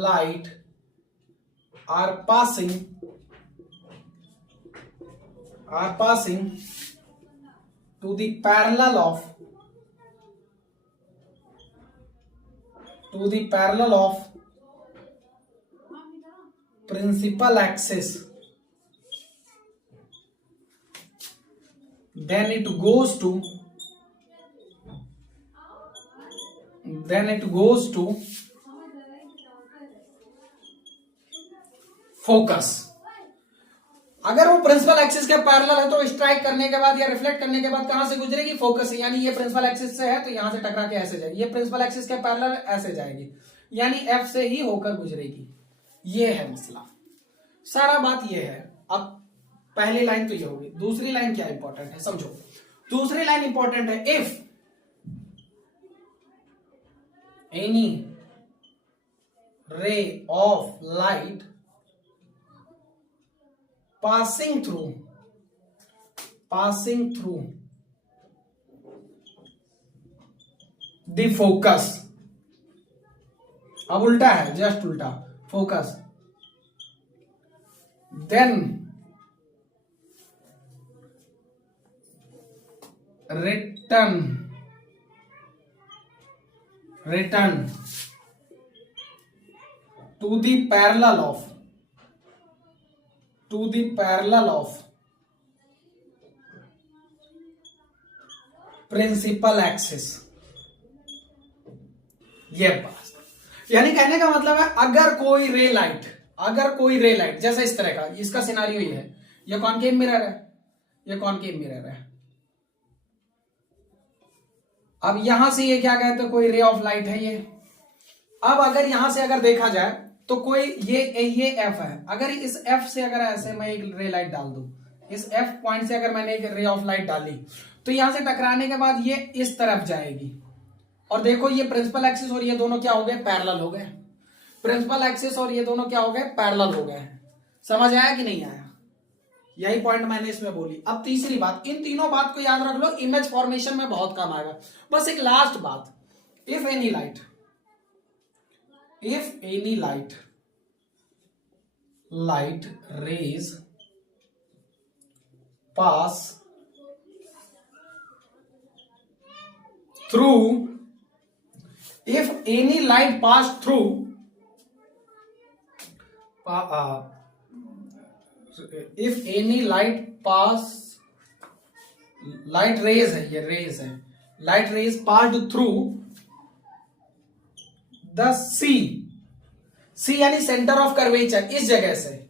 light are passing to the parallel of principal axis, then it goes to focus. अगर वो प्रिंसिपल एक्सिस के पैरेलल है तो स्ट्राइक करने के बाद या रिफ्लेक्ट करने के बाद कहां से गुजरेगी? फोकस से। यानी ये प्रिंसिपल एक्सिस से है तो यहां से टकरा के ऐसे जाएगी, ये प्रिंसिपल एक्सिस के पैरेलल ऐसे जाएगी, यानी F से ही होकर गुजरेगी। ये है मसला, सारा बात ये है। अब पहली लाइन तो ये होगी, दूसरी लाइन क्या इंपॉर्टेंट है समझो। दूसरी लाइन इंपॉर्टेंट है, if any ray of light passing through the focus, अब उल्टा है, जस्ट उल्टा, focus, then return to the parallel of principal axis. ये बात, यानी कहने का मतलब है अगर कोई रे लाइट जैसे इस तरह का, इसका सिनारियो ये है, ये कॉनकेव मिरर है, अब यहां से ये क्या कहते हैं? कोई रे ऑफ लाइट है ये। अब अगर यहां से अगर देखा जाए तो कोई ये एफ है, अगर इस एफ से अगर ऐसे मैं एक रे लाइट डाल दूं, इस एफ पॉइंट से अगर मैंने एक रे ऑफ लाइट डाली तो यहां से टकराने के बाद ये इस तरफ जाएगी। और देखो ये प्रिंसिपल एक्सिस और ये दोनों क्या हो गए, पैरेलल हो गए। प्रिंसिपल एक्सिस और ये दोनों क्या हो गए, पैरेलल हो गए। समझ आया कि नहीं आया? यही पॉइंट मैंने इसमें बोली। अब तीसरी बात, इन तीनों बात को याद रख लो, इमेज फॉर्मेशन में बहुत काम आएगा। बस एक लास्ट बात, if any light rays pass through, if any light pass through if any light rays है, ये रेज है, light rays passed through the C यानी सेंटर ऑफ कर्वेचर, इस जगह से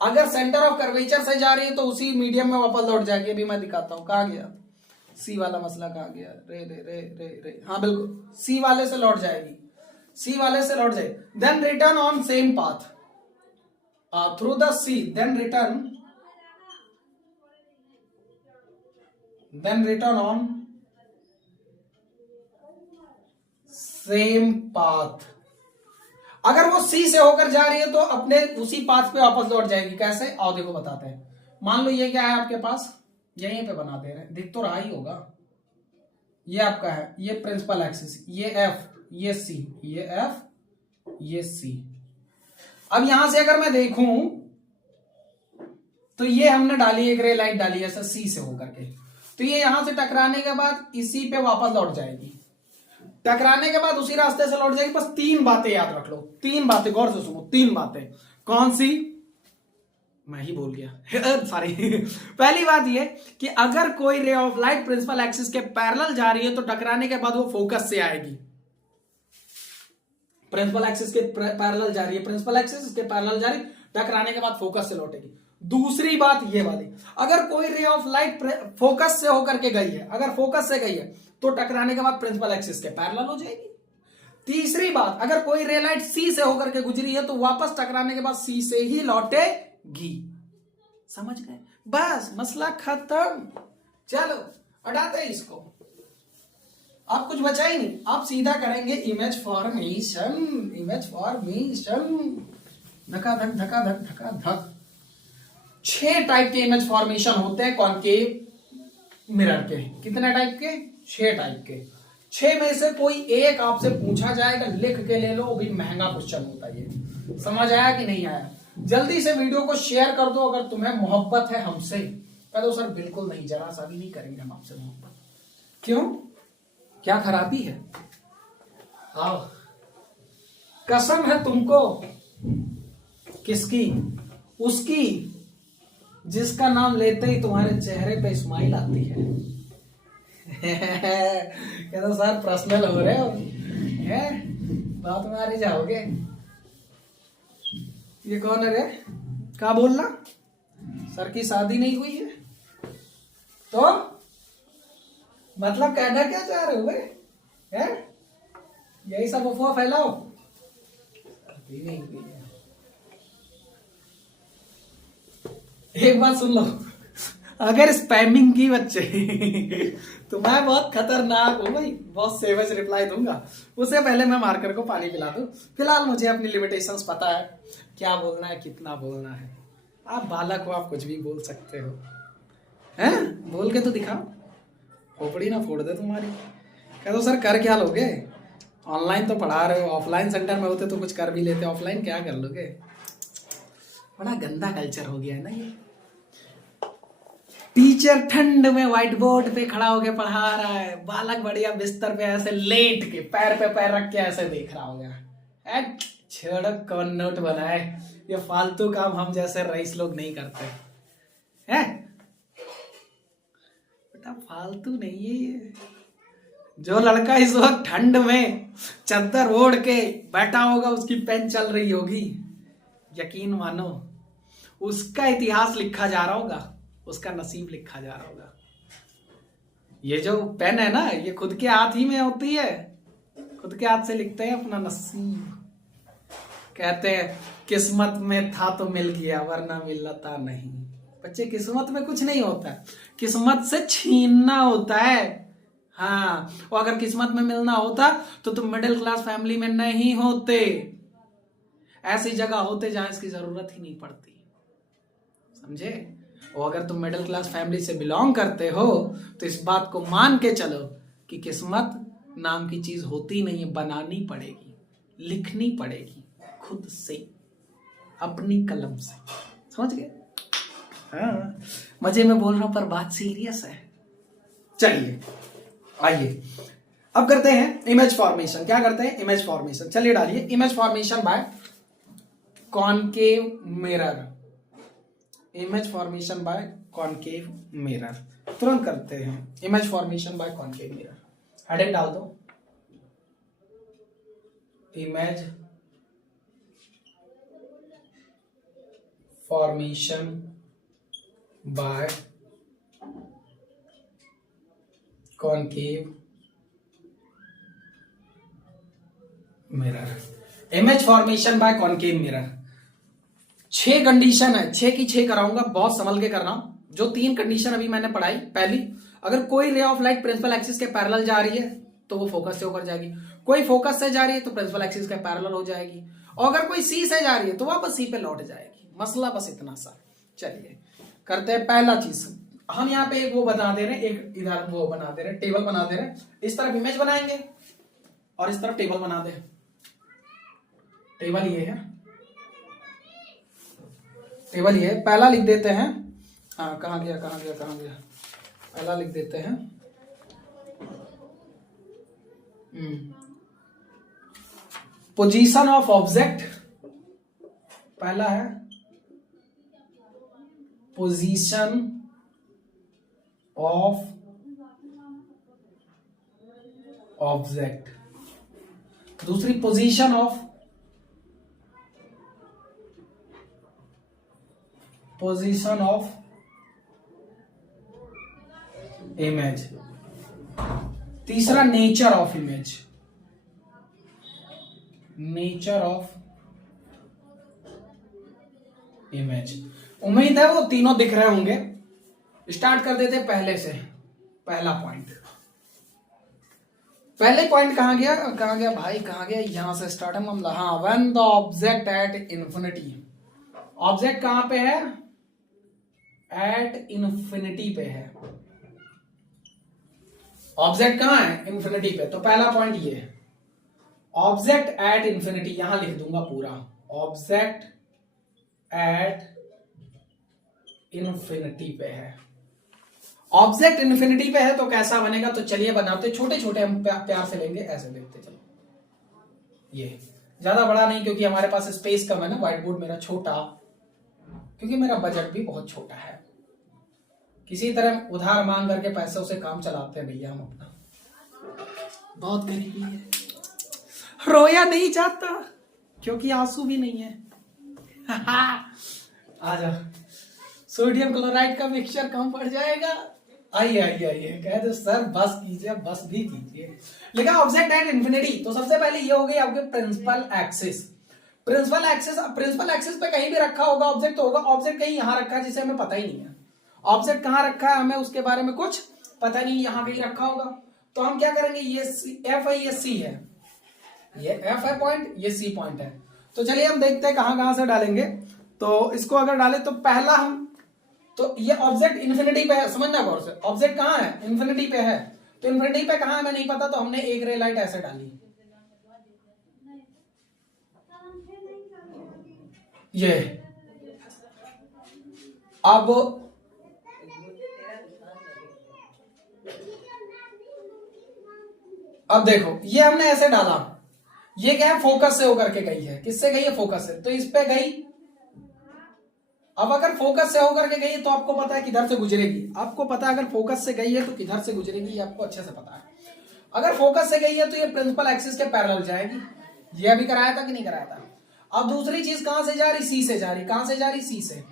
अगर सेंटर ऑफ कर्वेचर से जा रही है तो उसी मीडियम में वापस लौट जाएगी। अभी मैं दिखाता हूं कहां गया सी वाला मसला, कहां गया, रे रे रे रे रे, हाँ बिल्कुल सी वाले से लौट जाएगी, सी वाले से लौट जाएगी। Then return on same path through the C, then return on same path. अगर वो सी से होकर जा रही है तो अपने उसी पाथ पे वापस लौट जाएगी। कैसे, आओ देखो बताते हैं। मान लो ये क्या है आपके पास, यहीं पे बना दे रहे हैं, दिख तो रहा ही होगा। ये आपका है, ये प्रिंसिपल एक्सिस, ये एफ, ये सी, ये एफ, ये सी। अब यहां से अगर मैं देखूं तो ये हमने डाली एक रे लाइट डाली ऐसा सी से होकर के, तो ये यहां से टकराने के बाद इसी पे वापस लौट जाएगी। टकराने के बाद उसी रास्ते से लौट जाएगी। बस तीन बातें याद रख लो, तीन बातें गौर से सुनो, तीन बातें। कौन सी, मैं ही बोल गया सॉरी पहली बात ये कि अगर कोई ray of light principal axis के पैरेलल जा रही है तो टकराने के बाद वो फोकस से आएगी। प्रिंसिपल एक्सिस के पैरेलल जा रही है, प्रिंसिपल एक्सिस के पैरेलल जा रही, टकराने के बाद फोकस से लौटेगी। दूसरी बात ये वाली, अगर कोई रे ऑफ लाइट फोकस से होकर के गई है, अगर फोकस से गई है तो टकराने के बाद प्रिंसिपल एक्सिस के पैरेलल हो जाएगी। तीसरी बात, अगर कोई रे लाइट सी से होकर के गुजरी है तो वापस टकराने के बाद सी से ही लौटेगी। समझ गए? बस मसला खत्म। चलो हटाते हैं इसको, आप कुछ बचा ही नहीं। आप सीधा करेंगे इमेज फॉर्मेशन, इमेज फॉर्मेशन, धका धक धका धक धका धक। 6 टाइप के इमेज फॉर्मेशन होते हैं कॉनकेव मिरर के। कितने टाइप के? 6 टाइप के। 6 में से कोई एक आपसे पूछा जाएगा, लिख के ले लो, भी महंगा क्वेश्चन होता है ये। समझ आया कि नहीं आया? जल्दी से वीडियो को शेयर कर दो अगर तुम्हें मोहब्बत है हमसे। कह दो सर बिल्कुल नहीं, जरा सा भी नहीं करेंगे हम आपसे मोहब्बत। क्यों, क्या खराबी है? आओ, कसम है तुमको। किसकी? उसकी जिसका नाम लेते ही तुम्हारे चेहरे पे स्माइल आती है कह दो सर पर्सनल हो रहे हो, है बात में आ रही जाओगे। ये कौन है रे? क्या बोलना? सर की शादी नहीं हुई है तो मतलब कहना क्या चाह रहे हो भाई? है यही सब अफवाह फैलाओ। शादी नहीं हुई है। एक बात सुन लो, अगर स्पैमिंग की बच्चे तो मैं बहुत खतरनाक हूं भाई, बहुत सेवेज रिप्लाई दूंगा। उससे पहले मैं मार्कर को पानी पिला दूं। फिलहाल मुझे अपनी लिमिटेशंस पता है, क्या बोलना है, कितना बोलना है। आप बालक हो, आप कुछ भी बोल सकते हो, हैं? बोल के तो दिखाओ, खोपड़ी ना फोड़ दे तुम्हारी। कह दो सर कर क्या लोगे? ऑनलाइन तो पढ़ा रहे हो, ऑफलाइन सेंटर में होते तो कुछ कर भी लेते, ऑफलाइन क्या कर लोगे? बड़ा गंदा कल्चर हो गया है ना ये। टीचर ठंड में व्हाइट बोर्ड पे खड़ा होके पढ़ा रहा है, बालक बढ़िया बिस्तर पे ऐसे लेट के पैर पे पैर रख के ऐसे देख रहा होगा। छेड़ कौन नोट बनाए, ये फालतू काम हम जैसे रईस लोग नहीं करते हैं। बेटा फालतू नहीं है ये। जो लड़का इस वक्त ठंड में चद्दर ओढ़ के बैठा होगा, उसकी पेन चल रही होगी, यकीन मानो उसका इतिहास लिखा जा रहा होगा, उसका नसीब लिखा जा रहा होगा। ये जो पेन है ना, ये खुद के हाथ ही में होती है, खुद के हाथ से लिखते हैं अपना नसीब। कहते हैं किस्मत में था तो मिल गया वरना मिलता नहीं। बच्चे किस्मत में कुछ नहीं होता, किस्मत से छीनना होता है। हाँ, और अगर किस्मत में मिलना होता तो तुम मिडिल क्लास फैमिली में नहीं होते, ऐसी जगह होते जहां इसकी जरूरत ही नहीं पड़ती, समझे। और अगर तुम मिडिल क्लास फैमिली से बिलोंग करते हो तो इस बात को मान के चलो कि किस्मत नाम की चीज होती नहीं है, बनानी पड़ेगी, लिखनी पड़ेगी खुद से, अपनी कलम से, समझ गए। हाँ, मजे में बोल रहा हूं पर बात सीरियस है। चलिए आइए अब करते हैं इमेज फॉर्मेशन। क्या करते हैं? Image formation. चलिए डालिए image formation by concave mirror. Image formation by concave mirror तुरंत करते हैं। Image formation by concave mirror, heading डाल दो, image formation by concave mirror. Image formation by concave mirror. 6 condition है, 6 की 6 कराऊंगा, बहुत संभल के करना। जो 3 कंडीशन अभी मैंने पढ़ाई, पहली, अगर कोई ray of light principal axis के पैरेलल जा रही है तो वो फोकस से होकर जाएगी, कोई फोकस से जा रही है तो प्रिंसिपल एक्सिस के पैरेलल हो जाएगी, और अगर कोई सी से जा रही है तो वापस सी पे लौट जाएगी। मसला बस इतना सा। चलिए करते हैं पहला चीज। हम यहाँ पे एक वो बना दे रहे हैं, एक इधर वो बना दे रहे हैं, टेबल बना दे रहे हैं। इस तरफ इमेज बनाएंगे और इस तरफ टेबल बना दे। टेबल ये है, टेबल ये है। पहला लिख देते हैं, हाँ कहाँ गया, पहला लिख देते हैं पोजीशन ऑफ ऑब्जेक्ट। पहला है पोजीशन ऑफ ऑब्जेक्ट, दूसरी पोजीशन ऑफ इमेज, तीसरा nature of image, nature of image. उम्मीद है वो तीनों दिख रहे होंगे। स्टार्ट कर देते पहले से। पहला पॉइंट, पहले पॉइंट कहां गया भाई, कहां गया? यहां से स्टार्ट है मामला। हाँ, when the object at infinity. Object कहां पे है? एट इन्फिनिटी पे है। ऑब्जेक्ट कहां है? इन्फिनिटी पे। तो पहला पॉइंट ये है, ऑब्जेक्ट एट इन्फिनिटी। यहां लिख दूंगा पूरा, ऑब्जेक्ट एट इन्फिनिटी पे है। ऑब्जेक्ट इन्फिनिटी पे है तो कैसा बनेगा? तो चलिए बनाते, छोटे छोटे हम प्यार से लेंगे, ऐसे देखते चलो। ये ज्यादा बड़ा नहीं क्योंकि हमारे पास स्पेस कम है ना, व्हाइट बोर्ड मेरा छोटा, क्योंकि मेरा बजट भी बहुत छोटा है। किसी तरह उधार मांग करके पैसों से काम चलाते हैं भैया हम अपना, बहुत गरीबी है। रोया नहीं जाता क्योंकि आंसू भी नहीं है। आ जाओ, सोडियम क्लोराइड का मिक्सचर कम पड़ जाएगा। आइए आइए आइए, कह दो सर बस कीजिए, बस भी कीजिए। लेकिन ऑब्जेक्ट एट इन्फिनिटी, तो सबसे पहले ये हो गई आपके प्रिंसिपल एक्सिस। प्रिंसिपल एक्सिस पे कहीं भी रखा होगा ऑब्जेक्ट तो होगा। ऑब्जेक्ट कहीं यहां रखा है जिसे हमें पता ही नहीं है। ऑब्जेक्ट कहां रखा है हमें उसके बारे में कुछ पता नहीं, यहां कहीं रखा होगा। तो हम क्या करेंगे, ये एफ है, ये सी है, ये एफ है पॉइंट, ये सी पॉइंट है। तो चलिए हम देखते हैं कहां कहां से डालेंगे। तो इसको अगर डाले तो पहला हम, तो ये ऑब्जेक्ट इन्फिनिटी पे है, समझना गौर से। ऑब्जेक्ट कहां है? इन्फिनिटी पे है। तो इन्फिनिटी पे कहां है हमें नहीं पता, तो हमने एक रे लाइट ऐसे डाली, ये। अब देखो ये हमने ऐसे डाला, ये क्या है? फोकस से होकर के गई है। किससे गई है? फोकस से। तो इस पे गई। अब अगर फोकस से होकर के गई है तो आपको पता है किधर से गुजरेगी। आपको पता है अगर फोकस से गई है तो किधर से गुजरेगी, ये आपको अच्छे से पता है। अगर फोकस से गई है तो ये प्रिंसिपल एक्सिस के पैरेलल जाएगी। ये अभी कराया था कि नहीं कराया था? अब दूसरी चीज कहां से जा रही? सी से जा रही। कहां से जा रही? सी से।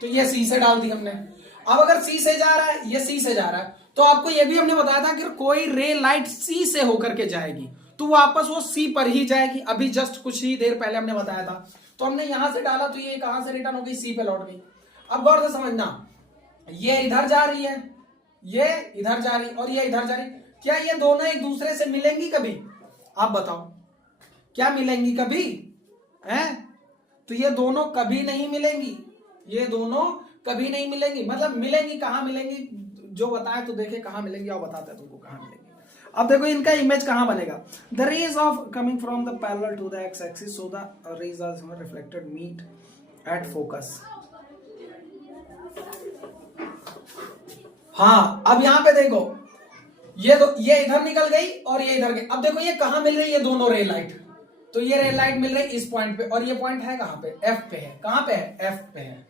तो ये सी से डाल दी हमने। अब अगर सी से जा रहा है, ये सी से जा रहा है, तो आपको ये भी हमने बताया था कि कोई रे लाइट सी से होकर के जाएगी तो वापस वो सी पर ही जाएगी। अभी जस्ट कुछ ही देर पहले हमने बताया था, तो हमने यहां से डाला तो ये कहां से रिटर्न हो गई, सी पे लौट गई। अब गौर से समझना, ये इधर जा रही है, ये इधर जा रही और ये इधर जा रही, क्या ये दोनों एक दूसरे से मिलेंगी कभी? आप बताओ, क्या मिलेंगी कभी? हैं? तो ये दोनों कभी नहीं मिलेंगी, ये दोनों कभी नहीं मिलेंगी। मतलब मिलेंगी, कहां मिलेंगी जो बताए तो देखे कहां मिलेंगी, और बताते हैं तुमको कहां मिलेंगी। अब देखो इनका इमेज कहां बनेगा, the rays of coming from the parallel to the X axis, so the rays are reflected meet at focus. हाँ, अब यहां पे देखो, ये इधर निकल गई और ये इधर गई। अब देखो ये कहां मिल रही है, दोनों रे लाइट, तो ये रे लाइट मिल रही है इस पॉइंट पे, और ये पॉइंट है कहां पे, एफ पे है। कहां पे है, एफ पे है।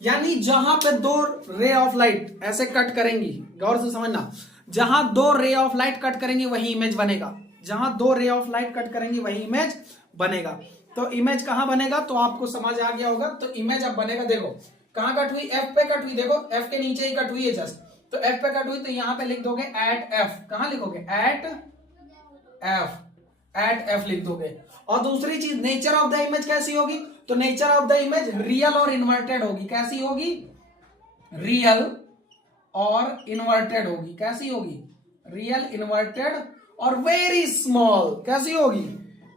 यानी जहां पे दो रे ऑफ लाइट ऐसे कट करेंगी, गौर से समझना, जहां दो रे ऑफ लाइट कट करेंगी वही इमेज बनेगा, जहां दो रे ऑफ लाइट कट करेंगी वही इमेज बनेगा। तो इमेज कहां बनेगा, तो आपको समझ आ गया होगा। तो इमेज अब बनेगा, देखो कहां कट हुई, एफ पे कट हुई, देखो एफ के नीचे ही कट हुई है जस्ट, तो एफ पे कट हुई, तो यहां पे लिख दोगे एट एफ। कहां लिखोगे, एट एफ, एट एफ लिख दोगे। और दूसरी चीज, नेचर ऑफ द इमेज कैसी होगी, तो nature of the image real और इन्वर्टेड होगी। कैसी होगी, रियल और इन्वर्टेड होगी। कैसी होगी, रियल, इन्वर्टेड और वेरी स्मॉल। कैसी होगी,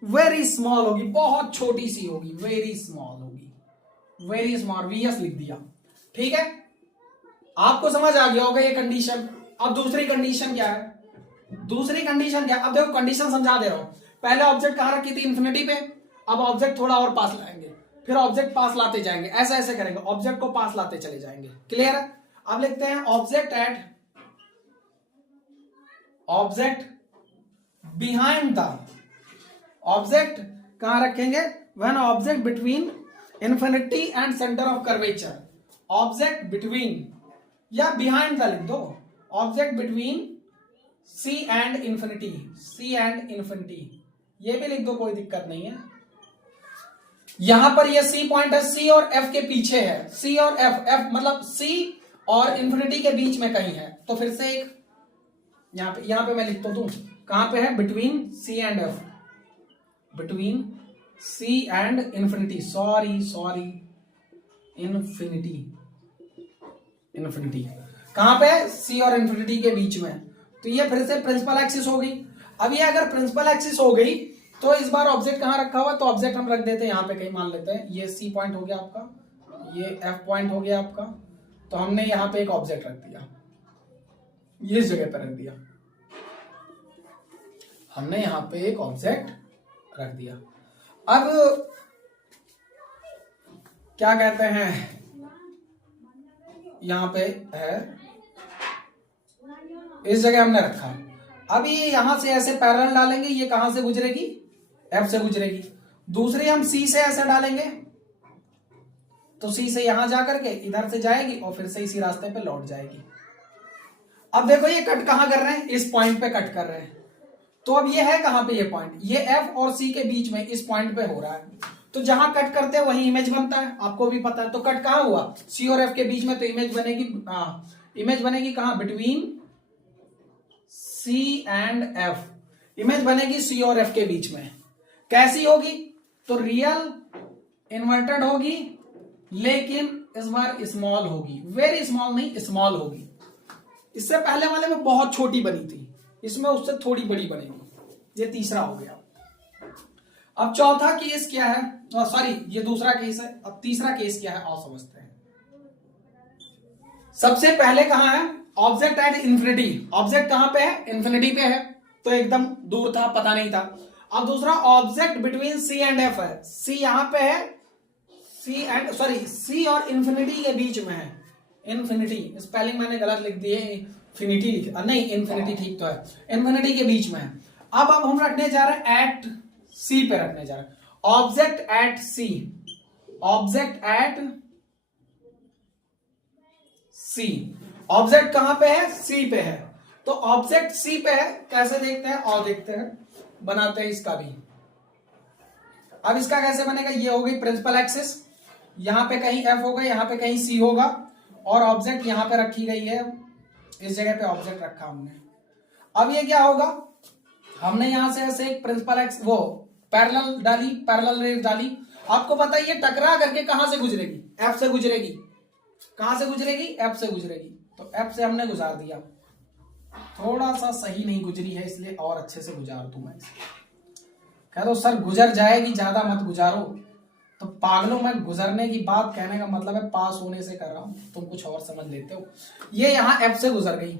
वेरी स्मॉल होगी, बहुत छोटी सी होगी, वेरी स्मॉल होगी, वेरी स्मॉल, वीएस लिख दिया। ठीक है, आपको समझ आ गया होगा ये कंडीशन। अब दूसरी कंडीशन क्या है, दूसरी कंडीशन क्या, अब देखो कंडीशन समझा दे रहा हूं। पहले ऑब्जेक्ट कहां रखी थी, इन्फिनिटी पे, अब ऑब्जेक्ट थोड़ा और पास लाएंगे, फिर ऑब्जेक्ट पास लाते जाएंगे, ऐसा ऐसे करेंगे, ऑब्जेक्ट को पास लाते चले जाएंगे। क्लियर है? अब लिखते हैं ऑब्जेक्ट बिहाइंड द, ऑब्जेक्ट कहां रखेंगे, when object between infinity and centre of curvature, object between या बिहाइंड द लिख दो, object between C and infinity, C and infinity ये भी लिख दो, कोई दिक्कत नहीं है। यहां पर ये सी पॉइंट है, सी और एफ के पीछे है, सी और एफ, एफ मतलब सी और इन्फिनिटी के बीच में कहीं है। तो फिर से एक यहां पे मैं लिख तो दूं, कहां पे है, between C and F, between C and infinity, sorry infinity, infinity कहां पे, सी और इन्फिनिटी के बीच में। तो ये फिर से प्रिंसिपल एक्सिस हो गई। अब ये अगर प्रिंसिपल एक्सिस हो गई तो इस बार ऑब्जेक्ट कहां रखा हुआ, तो ऑब्जेक्ट हम रख देते हैं यहां पे कहीं, मान लेते हैं ये सी पॉइंट हो गया आपका, ये एफ पॉइंट हो गया आपका, तो हमने यहां पे एक ऑब्जेक्ट रख दिया, ये इस जगह पर रख दिया, हमने यहां पे एक ऑब्जेक्ट रख दिया। अब क्या कहते हैं, यहां पे है, इस जगह हमने रखा। अब ये यहां से ऐसे पैरेलल डालेंगे, ये कहां से गुजरेगी, एफ से गुजरेगी। दूसरी हम सी से ऐसे डालेंगे, तो सी से यहां जाकर के इधर से जाएगी और फिर से इसी रास्ते पे लौट जाएगी। अब देखो ये कट कहां कर रहे हैं, इस पॉइंट पे कट कर रहे हैं। तो अब ये है कहां पे, ये पॉइंट, ये एफ और सी के बीच में इस पॉइंट पे हो रहा है। तो जहां कट करते हैं वही इमेज बनता है, आपको भी पता है। तो कट कहां हुआ, सी और एफ के बीच में, तो इमेज बनेगी, इमेज बनेगी कहां, between C and F, image बनेगी सी और एफ के बीच में। कैसी होगी, तो रियल इन्वर्टेड होगी, लेकिन इस बार स्मॉल होगी, वेरी स्मॉल नहीं, स्मॉल होगी। इससे पहले वाले में बहुत छोटी बनी थी, इसमें उससे थोड़ी बड़ी बनेगी। ये तीसरा हो गया। अब चौथा केस क्या है, सॉरी ये दूसरा केस है। अब तीसरा केस क्या है, आओ समझते हैं। सबसे पहले कहां है, ऑब्जेक्ट एट इन्फिनिटी, ऑब्जेक्ट कहां पे है, इन्फिनिटी पे है, तो एकदम दूर था, पता नहीं था। अब दूसरा object between C and F है, सी यहां पे है, सी और इन्फिनिटी के बीच में है, इन्फिनिटी, स्पेलिंग मैंने गलत लिख दी है, इन्फिनिटी लिख, नहीं इन्फिनिटी ठीक तो है, इन्फिनिटी के बीच में है। अब हम रखने जा रहे हैं एट सी पे रखने जा रहे हैं, object at C, object at C, object कहां पे है, सी पे है। तो ऑब्जेक्ट सी पे है, कैसे देखते हैं, और देखते हैं, बनाते हैं इसका भी। अब इसका कैसे बनेगा, ये हो गई प्रिंसिपल एक्सिस, यहां पे कहीं एफ होगा, यहां पे कहीं सी होगा, और ऑब्जेक्ट यहां पे रखी गई है, इस जगह पे ऑब्जेक्ट रखा हमने। अब ये क्या होगा, हमने यहां से ऐसे एक प्रिंसिपल एक्स वो पैरेलल डाली, पैरेलल रेस डाली। आपको पता है ये टकरा करके कहां से गुजरेगी, एफ से गुजरेगी। कहां से गुजरेगी, एफ से गुजरेगी। तो एफ से हमने गुजार दिया, थोड़ा सा सही नहीं गुजरी है इसलिए और अच्छे से गुजार दूं मैं। कह दो सर गुजर जाएगी, ज्यादा मत गुजारो। तो पागलों, मैं गुजरने की बात कहने का मतलब है पास होने से कर रहा हूं, तुम कुछ और समझ लेते हो। ये यहां एफ से गुजर गई,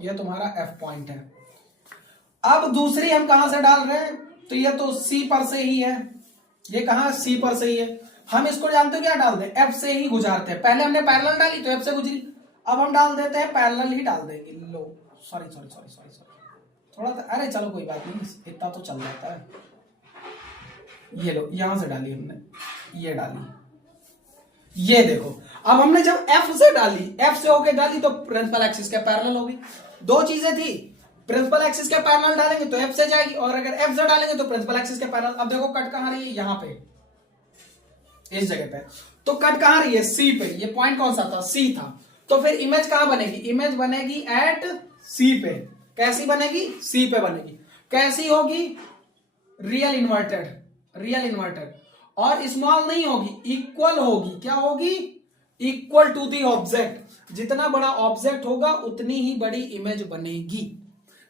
ये तुम्हारा एफ पॉइंट है। अब दूसरी हम कहां से डाल रहे हैं, तो ये तो सी पर से ही है, ये कहां सी पर से ही है। हम इसको जानते हो क्या डाल दें, एफ से ही गुजारते हैं। पहले हमने पैरेलल डाली तो एफ से गुजरी, अब हम डाल देते हैं पैरेलल ही डाल देंगे। लो sorry sorry sorry sorry sorry थोड़ा सा, अरे चलो कोई बात नहीं, इतना तो चल जाता है। ये लो यहां से डाली हमने, ये डाली, ये देखो। अब हमने जब एफ से डाली, एफ से होके डाली तो प्रिंसिपल एक्सिस के पैरेलल होगी। दो चीजें थी, प्रिंसिपल एक्सिस के पैरेलल डालेंगे तो एफ से जाएगी, और अगर एफ से डालेंगे तो प्रिंसिपल एक्सिस के पैरेलल। अब देखो कट कहां रही है, यहां पे, इस जगह पे। तो कट कहां रही है, सी पे। ये पॉइंट कौन सा था, सी था। तो फिर इमेज कहां बनेगी, इमेज बनेगी एट सी पे। कैसी बनेगी, सी पे बनेगी। कैसी होगी, रियल इन्वर्टेड, रियल इन्वर्टेड। और स्मॉल नहीं होगी, इक्वल होगी। क्या होगी, इक्वल टू दी ऑब्जेक्ट। जितना बड़ा ऑब्जेक्ट होगा उतनी ही बड़ी इमेज बनेगी,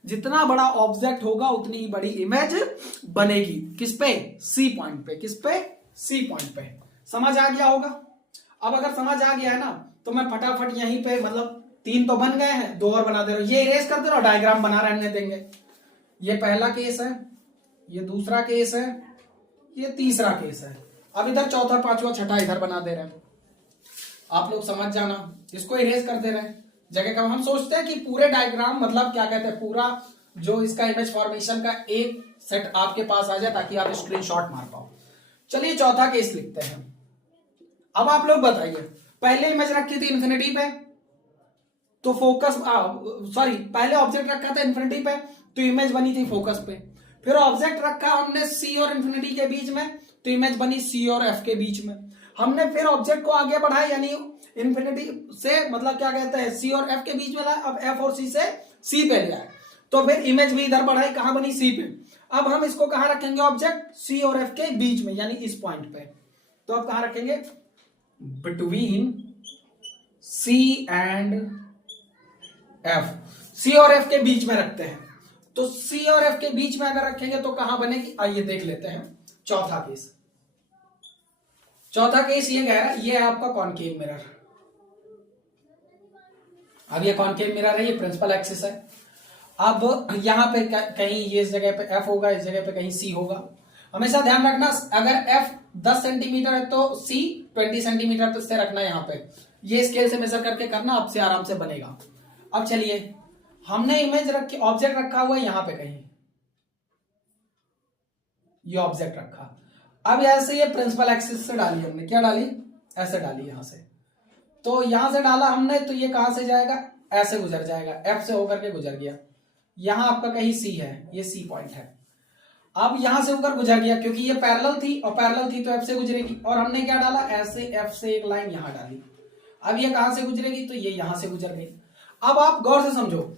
जितना बड़ा ऑब्जेक्ट होगा उतनी ही बड़ी इमेज बनेगी। किस पे, सी पॉइंट पे। किस पे, सी पॉइंट पे। समझ आ गया होगा। अब अगर समझ आ गया है ना, तो मैं फटाफट यहीं पे, मतलब 3 तो बन गए हैं, 2 और बना दे रहा हूं। ये इरेज करते रहो, डायग्राम बना रहने देंगे। ये पहला केस है, ये दूसरा केस है, ये तीसरा केस है। अब इधर चौथा, पांचवा, छठा इधर बना दे रहे हैं। आप लोग समझ जाना, इसको इरेज कर दे रहे हैं जगह का। हम सोचते हैं कि पूरे डायग्राम, मतलब क्या कहते हैं, पूरा जो इसका इमेज फॉर्मेशन का एक सेट आपके पास आ जाए ताकि आप स्क्रीनशॉट मार पाओ। चलिए चौथा केस लिखते हैं। अब आप लोग बताइए, पहले इमेज रखी थी इन्फिनिटी पे तो फोकस, सॉरी पहले ऑब्जेक्ट रखा था इन्फिनिटी पे तो इमेज बनी थी फोकस पे। फिर ऑब्जेक्ट रखा हमने सी और इन्फिनिटी के बीच में तो इमेज बनी सी और एफ के बीच में। हमने फिर ऑब्जेक्ट को आगे बढ़ाया, यानी इन्फिनिटी से, मतलब क्या कहते हैं, सी और एफ के बीच में लाया। अब एफ और सी से सी पे ले आए तो फिर इमेज भी इधर बढ़ाई, कहां बनी, सी पे। अब हम इसको कहां रखेंगे, ऑब्जेक्ट सी और एफ के बीच में, यानी इस पॉइंट पे। तो अब कहां रखेंगे, बिटवीन सी एंड एफ, सी और एफ के बीच में रखते हैं। तो सी और एफ के बीच में अगर रखेंगे तो कहां बनेगी, आइए देख लेते हैं चौथा केस। चौथा केस ये कह रहा है, ये है आपका कॉनकेव मिरर। अब ये कॉनकेव मिरर है, ये प्रिंसिपल एक्सिस है। अब यहां पे कहीं ये इस जगह पे एफ होगा, इस जगह पे कहीं सी होगा। हमेशा ध्यान रखना, अगर एफ 10 सेंटीमीटर है तो सी 20 सेंटीमीटर तो इससे रखना यहां पे। ये स्केल से मेजर करके करना, आपसे आराम से बनेगा। अब चलिए, हमने इमेज रखी, ऑब्जेक्ट रखा हुआ है यहां पे कहीं, ये ऑब्जेक्ट रखा। अब ऐसे ये प्रिंसिपल एक्सिस से डाली हमने, क्या डाली, ऐसे डाली यहां से। तो यहां से डाला हमने तो ये कहां से जाएगा, ऐसे गुजर जाएगा, एफ से होकर के गुजर गया। यहां आपका कहीं सी है, ये सी पॉइंट है। अब यहां से होकर गुजर गया, क्योंकि ये पैरेलल थी और पैरेलल थी तो एफ से गुजरेगी। और हमने क्या डाला, ऐसे एफ से एक लाइन यहां डाली। अब ये कहां से गुजरेगी, तो ये यहां से गुजर गई। अब आप गौर से समझो,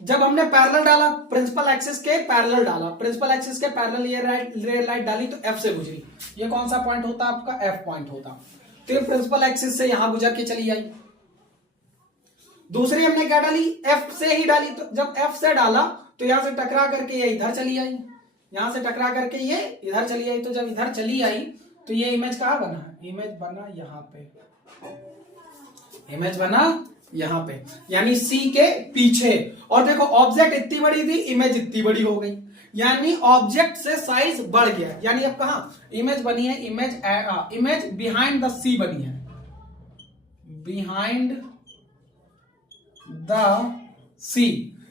जब हमने पैरेलल डाला, प्रिंसिपल एक्सिस के पैरेलल डाला, प्रिंसिपल एक्सिस के पैरेलल ये रे लाइट डाली तो एफ से गुजरी। ये कौन सा पॉइंट होता आपका, एफ पॉइंट होता। तो ये प्रिंसिपल एक्सिस से यहां गुजर के चली आई। दूसरी हमने क्या डाली, एफ से ही डाली। तो जब एफ से डाला तो यहां से टकरा करके ये इधर चली आई, यहां से टकरा करके ये इधर चली आई। तो जब इधर चली आई तो ये इमेज कहां बना, इमेज बना यहां पे, इमेज बना यहां पे, यानी सी के पीछे। और देखो ऑब्जेक्ट इतनी बड़ी थी, इमेज इतनी बड़ी हो गई, यानी ऑब्जेक्ट से साइज बढ़ गया। यानी अब कहां इमेज बनी है, इमेज बिहाइंड द सी बनी है, बिहाइंड द सी,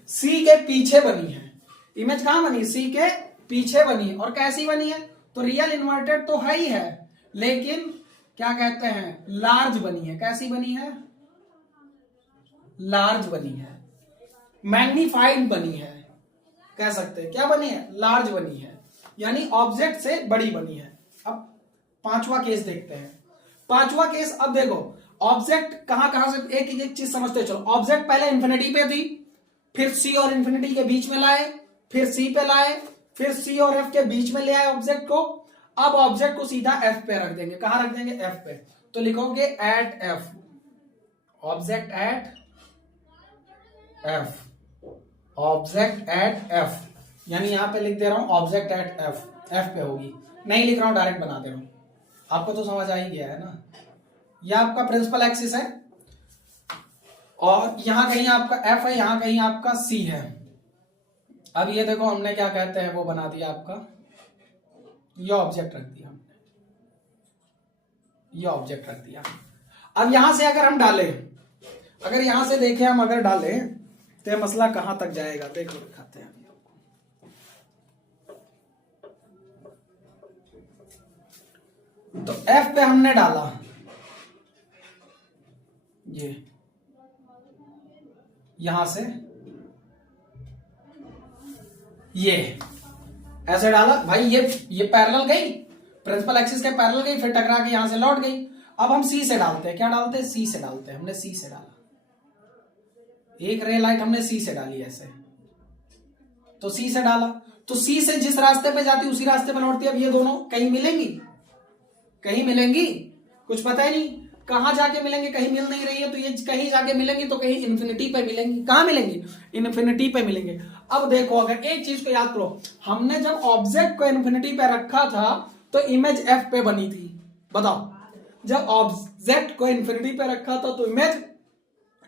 सी के पीछे बनी है। इमेज कहां बनी, सी के पीछे बनी है। और कैसी बनी है, तो रियल इन्वर्टेड तो है ही है, लेकिन क्या कहते हैं, लार्ज बनी है। कैसी बनी है, लार्ज बनी है, मैग्नीफाइड बनी है, कह सकते हैं। क्या बनी है, लार्ज बनी है, यानी ऑब्जेक्ट से बड़ी बनी है। अब पांचवा केस देखते हैं। पांचवा केस, अब देखो ऑब्जेक्ट कहां कहां से, एक एक चीज समझते चलो। ऑब्जेक्ट पहले इंफिनिटी पे थी, फिर सी और इंफिनिटी के बीच में लाए, फिर सी पे लाए, फिर सी और एफ के बीच में ले आए ऑब्जेक्ट को। अब ऑब्जेक्ट को सीधा एफ पे रख देंगे। कहां रख देंगे? एफ पे। तो लिखोगे at F, object at F, object at F, यानी यहां पे लिख दे रहा हूं ऑब्जेक्ट एट एफ, एफ पे होगी। नहीं लिख रहा हूं, डायरेक्ट बना दे रहा हूं। आपको तो समझ आ ही गया है ना। यह आपका प्रिंसिपल एक्सिस है और यहां कहीं आपका एफ है, यहां कहीं आपका सी है। अब ये देखो हमने क्या कहते हैं वो बना दिया आपका, ये ऑब्जेक्ट रख दिया हमने, ये ऑब्जेक्ट रख दिया। अब यहां से अगर हम डालें, अगर यहां से देखें हम, अगर डालें तो ये मसला कहां तक जाएगा देखो, दिखाते हैं। तो F पे हमने डाला, ये यहां से ये ऐसे डाला भाई, ये पैरेलल गई, प्रिंसिपल एक्सिस के पैरेलल गई, फिर टकरा के यहां से लौट गई। अब हम सी से डालते हैं, क्या डालते हैं? सी से डालते हैं। हमने सी से डाला, एक रे लाइट हमने सी से डाली ऐसे, तो सी से डाला, तो सी से जिस रास्ते पे जाती उसी रास्ते पे लौटती। अब ये दोनों कहीं मिलेंगी, कहीं मिलेंगी, कुछ पता ही नहीं कहां जाके मिलेंगे, कहीं मिल नहीं रही है। तो ये कहीं जाके मिलेंगी तो कहीं इन्फिनिटी पे मिलेंगी। कहां मिलेंगी? इन्फिनिटी पे मिलेंगे। अब देखो, अगर एक चीज को याद करो, हमने जब ऑब्जेक्ट को इन्फिनिटी पे रखा था तो इमेज एफ पे बनी थी। बताओ, जब ऑब्जेक्ट को इन्फिनिटी पे रखा था तो इमेज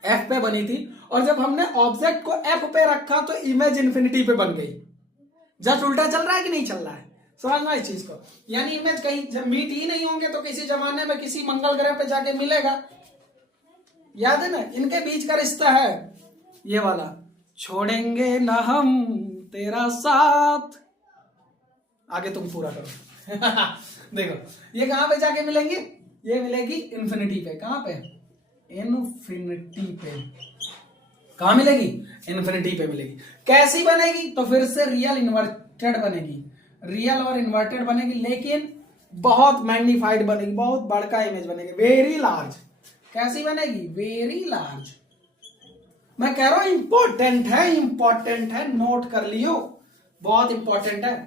एफ पे बनी थी, और जब हमने ऑब्जेक्ट को एफ पे रखा तो इमेज इन्फिनिटी पे बन गई। जस्ट उल्टा चल रहा है कि नहीं चल रहा है? समझना इस चीज को। यानी इमेज कहीं जब मीट ही नहीं होंगे तो किसी जमाने में किसी मंगल ग्रह पे जाके मिलेगा। याद है ना, इनके बीच का रिश्ता है ये वाला, छोड़ेंगे ना हम तेरा साथ। आगे तुम पूरा करो। देखो ये कहां पे जाके मिलेंगे? ये मिलेगी इन्फिनिटी पे। कहां पे? इन्फिनिटी पे। कहां मिलेगी? इन्फिनिटी पे मिलेगी। कैसी बनेगी? तो फिर से रियल इन्वर्टेड बनेगी, रियल और इन्वर्टेड बनेगी, लेकिन बहुत मैग्नीफाइड बनेगी, बहुत बड़का इमेज बनेगी, वेरी लार्ज। कैसी बनेगी? Very large. मैं कह रहा हूं इंपॉर्टेंट है, इंपॉर्टेंट है, नोट कर लियो, बहुत इंपॉर्टेंट है।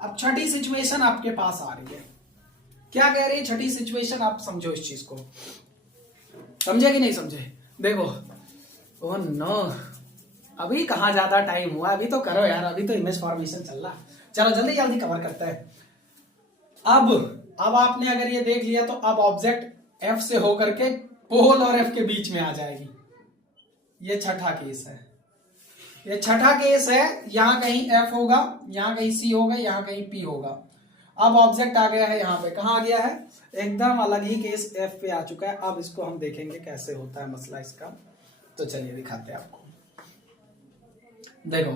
अब छठी सिचुएशन आपके पास आ रही है। क्या कह रही है छठी सिचुएशन? आप समझो इस चीज को, समझे कि नहीं समझे? देखो, ओह नो, अभी कहां ज्यादा टाइम हुआ, अभी तो करो यार, अभी तो इमेज फॉर्मेशन चल रहा। चलो जल्दी जल्दी कवर करते हैं। अब आपने अगर ये देख लिया तो अब ऑब्जेक्ट एफ से होकर के पोल और एफ के बीच में आ जाएगी। ये छठा केस है, ये छठा केस है। यहां कहीं एफ होगा, यहां कहीं सी होगा, यहां कहीं पी होगा। अब ऑब्जेक्ट आ गया है यहां पे, कहां आ गया है? एकदम अलग ही केस एफ पे आ चुका है। अब इसको हम देखेंगे कैसे होता है मसला इसका। तो चलिए दिखाते हैं आपको। देखो,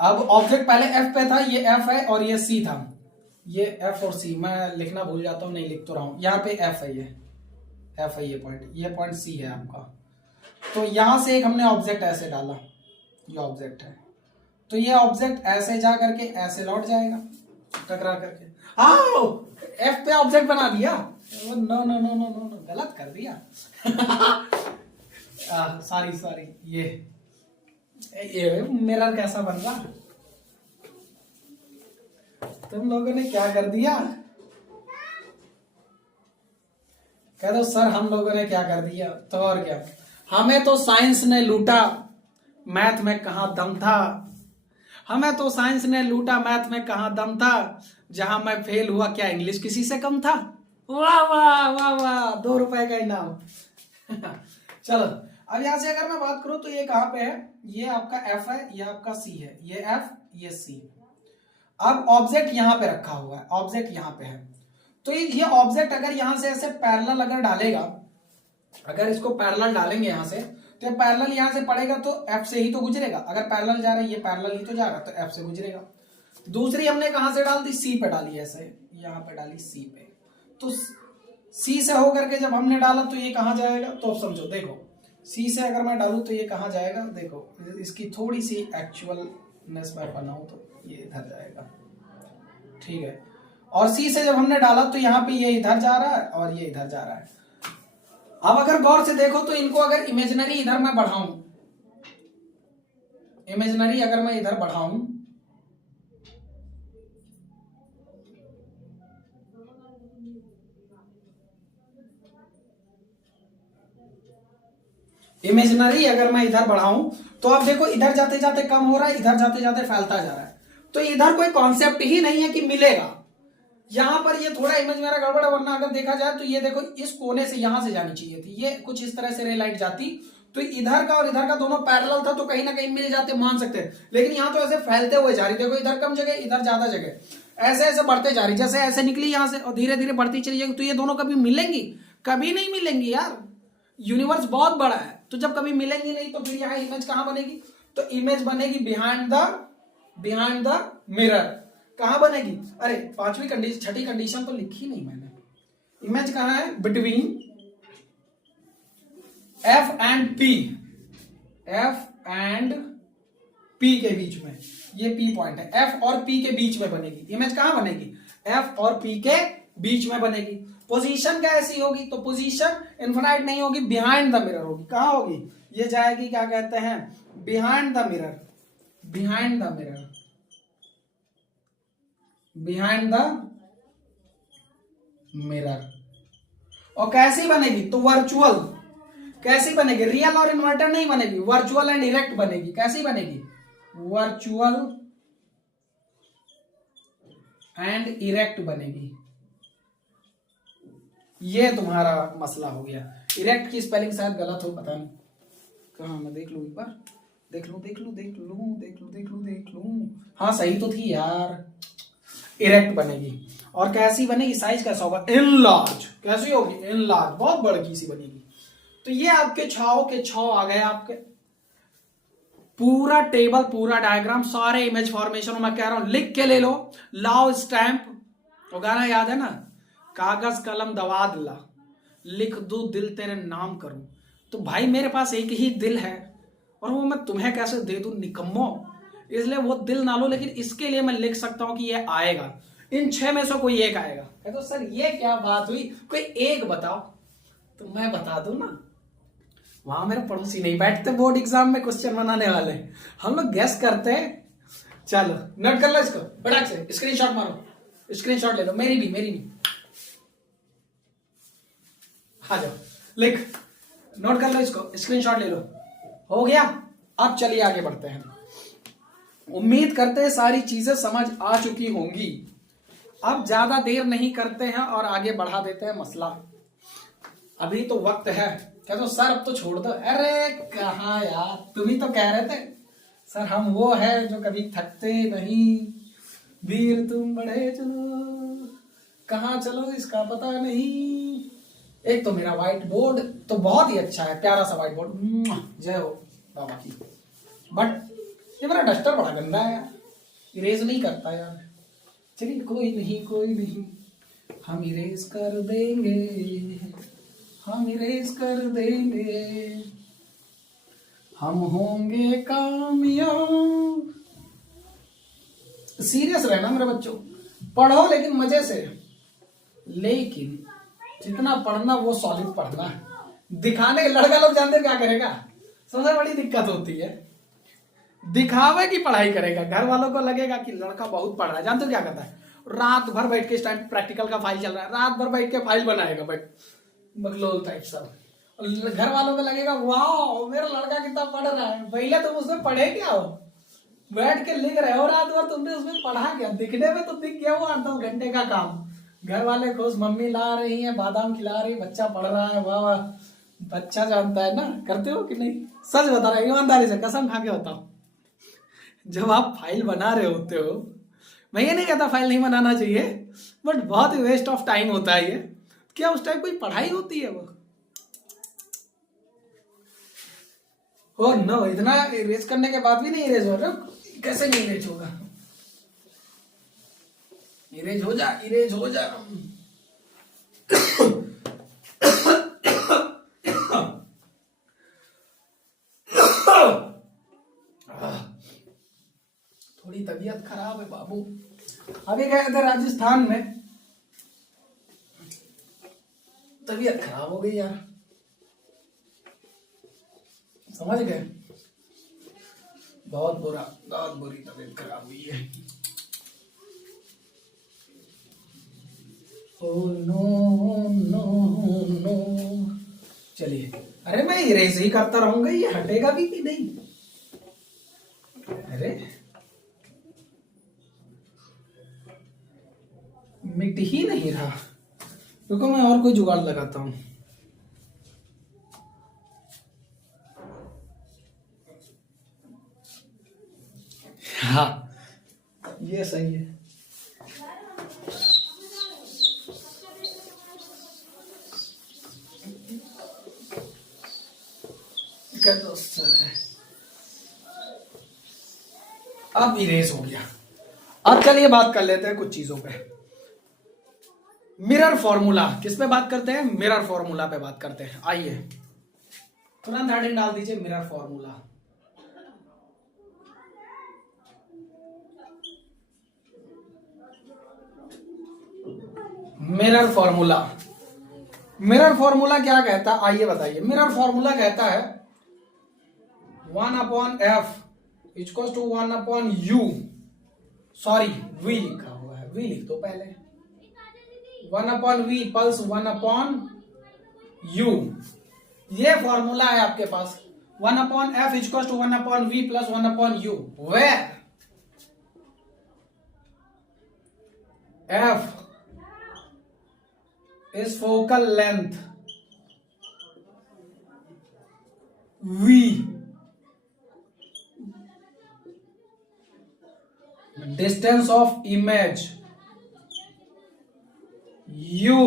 अब ऑब्जेक्ट पहले एफ पे था, ये एफ है और ये सी था। ये एफ और सी, मैं लिखना भूल जाता हूं, नहीं लिख तो रहा हूं। यहाँ पे एफ है, ये एफ है, ये पॉइंट सी है आपका। तो यहां से एक हमने ऑब्जेक्ट ऐसे डाला, ये ऑब्जेक्ट है, तो ये ऑब्जेक्ट ऐसे जा करके ऐसे लौट जाएगा टकरा करके। आओ, एफ पे ऑब्जेक्ट बना दिया। No no no no no, गलत कर दिया। सॉरी, ये मिरर कैसा बन रहा? तुम लोगों ने क्या कर दिया? कह दो सर, हम लोगों ने क्या कर दिया। तो और क्या, हमें तो साइंस ने लूटा, मैथ में कहां दम था। हमें तो साइंस ने लूटा, मैथ में कहां दम था। जहां मैं फेल हुआ, क्या इंग्लिश किसी से कम था? वाह वाह वाह वाह, 2 रुपए का इनाम। चलो, अब यहां से अगर मैं बात करूं तो ये कहां पे है? ये आपका एफ है, ये आपका सी है, ये एफ, ये सी। अब ऑब्जेक्ट यहां पे रखा हुआ है, ऑब्जेक्ट यहां पे है। तो ये ऑब्जेक्ट अगर यहां से ऐसे पैरेलल अगर डालेगा, अगर इसको पैरेलल डालेंगे यहां से, तो पैरेलल यहां से पड़ेगा तो एफ से ही तो गुजरेगा। अगर पैरेलल जा रहा है, ये पैरेलल ही तो जा रहा है, तो एफ से गुजरेगा। दूसरी हमने कहां से डाल दी? सी पे डाली, ऐसे यहां पे डाली सी पे। तो सी से होकर के जब हमने डाला तो ये कहां जाएगा? तो अब समझो, देखो सी से अगर मैं डालूं तो ये कहां जाएगा? देखो इसकी थोड़ी सी एक्चुअलनेस में बनाऊं तो ये इधर जाएगा, ठीक है। और सी से जब हमने डाला तो यहाँ पे ये इधर जा रहा है और ये इधर जा रहा है। अब अगर गौर से देखो तो इनको अगर इमेजिनरी इधर मैं बढ़ाऊं, इमेजिनरी अगर मैं इधर बढ़ाऊं इमेजिनरी अगर मैं इधर बढ़ाऊं तो आप देखो इधर जाते जाते कम हो रहा है, इधर जाते जाते फैलता जा रहा है। तो इधर कोई कॉन्सेप्ट ही नहीं है कि मिलेगा। यहां पर ये थोड़ा इमेज मेरा गड़बड़ है, वरना अगर देखा जाए तो ये देखो इस कोने से यहां से जानी चाहिए थी, ये कुछ इस तरह से रे लाइट जाती तो इधर का और इधर का दोनों पैरेलल था तो कहीं ना कहीं मिल जाते, मान सकते हैं। लेकिन यहां तो ऐसे फैलते हुए जा रही, देखो इधर कम जगह इधर ज्यादा जगह, ऐसे ऐसे बढ़ते जा रही, जैसे ऐसे निकली यहां से और धीरे धीरे बढ़ती चली जाएगी। तो ये दोनों कभी मिलेंगी? कभी नहीं मिलेंगी यार। यूनिवर्स बहुत बड़ा है, तो जब कभी मिलेंगी नहीं तो फिर यहाँ इमेज कहां बनेगी? तो इमेज बनेगी बिहाइंड द मिरर। कहां बनेगी? अरे पांचवी कंडीशन, छठी कंडीशन तो लिखी नहीं मैंने। इमेज कहां है? Between F and P, F and P के बीच में, ये पी पॉइंट है, एफ और पी के बीच में बनेगी। इमेज कहां बनेगी? एफ और पी के बीच में बनेगी। पोजीशन क्या ऐसी होगी? तो पोजीशन इनफिनाइट नहीं होगी, बिहाइंड द मिरर होगी। कहां होगी? ये जाएगी, क्या कहते हैं, behind the mirror, behind the mirror, behind the mirror. और कैसी बनेगी? तो वर्चुअल। कैसी बनेगी? रियल और इन्वर्टर नहीं बनेगी, वर्चुअल एंड इरेक्ट बनेगी। कैसी बनेगी? वर्चुअल एंड इरेक्ट बनेगी। ये तुम्हारा मसला हो गया। इरेक्ट की स्पेलिंग शायद गलत हो, पता नहीं कहां, मैं देख लूं एक बार, देख लूं। हाँ सही तो थी यार, इरेक्ट बनेगी। और कैसी बनेगी? साइज कैसा होगा? इनलार्ज। कैसी होगी? इनलार्ज, बहुत बड़ी सी बनेगी। तो ये आपके छाओ के छाओ आ गए, आपके पूरा टेबल, पूरा डायग्राम, सारे इमेज फॉर्मेशन मैं कह रहा हूं लिख के ले लो। लाओ स्टैंप, वो गाना याद है ना, कागज कलम दवाद ला, लिख दू दिल तेरे नाम करूं। तो भाई मेरे पास एक ही दिल है और वो मैं तुम्हें कैसे दे दूं निकम्मो, इसलिए वो दिल ना लो। लेकिन इसके लिए मैं लिख सकता हूं कि ये आएगा, इन 6 में से कोई एक आएगा। तो सर ये क्या बात हुई, कोई एक बताओ। तो मैं बता दूं ना, वहां मेरे पड़ोसी नहीं बैठते बोर्ड एग्जाम में क्वेश्चन बनाने वाले, हम लोग गैस करते हैं। चलो नोट कर लो इसको, फटाक से स्क्रीनशॉट मारो, स्क्रीनशॉट ले लो, मेरी भी आ जाओ, लिख, नोट कर लो इसको, स्क्रीनशॉट ले लो। हो गया? अब चलिए आगे बढ़ते हैं। उम्मीद करते हैं सारी चीजें समझ आ चुकी होंगी। अब ज्यादा देर नहीं करते हैं और आगे बढ़ा देते हैं मसला। अभी तो वक्त है। क्या तो सर अब तो छोड़ दो। अरे कहा यार, तुम ही तो कह रहे थे सर हम वो है जो कभी थकते नहीं, वीर तुम बढ़े चलो, कहाँ चलो इसका पता नहीं। एक तो मेरा व्हाइट बोर्ड तो बहुत ही अच्छा है, प्यारा सा व्हाइट बोर्ड, जय हो बाबा की। बट ये मेरा डस्टर बड़ा गंदा है यार, इरेज नहीं करता यार। चलिए कोई नहीं, हम इरेज कर देंगे, हम इरेज कर देंगे, हम होंगे कामयाब। सीरियस रहना मेरे बच्चों, पढ़ो लेकिन मजे से, लेकिन जितना पढ़ना वो सॉलिड पढ़ना है। दिखाने के लड़का लोग जानते क्या करेगा, सबसे बड़ी दिक्कत होती है, दिखावे की पढ़ाई करेगा। घर वालों को लगेगा कि लड़का बहुत पढ़ रहा है, जानते हो क्या करता है, रात भर बैठ के, इस टाइम प्रैक्टिकल का फाइल चल रहा है, रात भर बैठ के फाइल बनाएगा बकलोल टाइप सब। घर वालों को लगेगा वाह मेरा लड़का कितना पढ़ रहा है। भैया तुम उसमें पढ़े क्या हो, बैठ के लिख रहे हो रात भर, तुमने उसमें पढ़ा क्या? दिखने में तो दिख गया वो 8-10 घंटे का काम। घर वाले खुश, मम्मी ला रही है, बादाम खिला रही, बच्चा पढ़ रहा है, वाह वाह। बच्चा जानता है ना, करते हो कि नहीं? सच बता रहा है, ईमानदारी से कसम खा के बताओ। जब आप फाइल बना रहे होते हो, मैं ये नहीं कहता फाइल नहीं बनाना चाहिए, बट बहुत ही वेस्ट ऑफ टाइम होता है ये। क्या उस टाइम कोई पढ़ाई होती है? वो हो नो, इतना इरेज करने के बाद भी नहीं इरेज हो रहा, कैसे नहीं इरेज होगा? इरेज हो जा, इरेज हो जा। थोड़ी तबीयत खराब है बाबू। अभी गए थे राजस्थान में, तबीयत खराब हो गई यार, समझ गए? बहुत बुरी तबीयत खराब हुई है। Oh no no no. चलिए अरे मैं इरेज ही करता रहूंगा, ये हटेगा भी कि नहीं? अरे मिट ही नहीं रहा। रुको मैं और कोई जुगाड़ लगाता हूं। हाँ ये सही है। अब इरेज हो गया। अब चलिए बात कर लेते हैं कुछ चीजों पे। मिरर फॉर्मूला, किस पे बात करते हैं? मिरर फॉर्मूला पे बात करते हैं। आइए तुरंत हेडिंग डाल दीजिए, mirror formula. Mirror formula, mirror formula क्या कहता है आइए बताइए। मिरर फॉर्मूला कहता है 1/f equal to 1/u, sorry v लिखा हुआ है, v लिख दो पहले। 1/v प्लस 1/u, ये फॉर्मूला है आपके पास। 1/f equal to 1/v plus 1/u, where f is focal length, v distance of image, u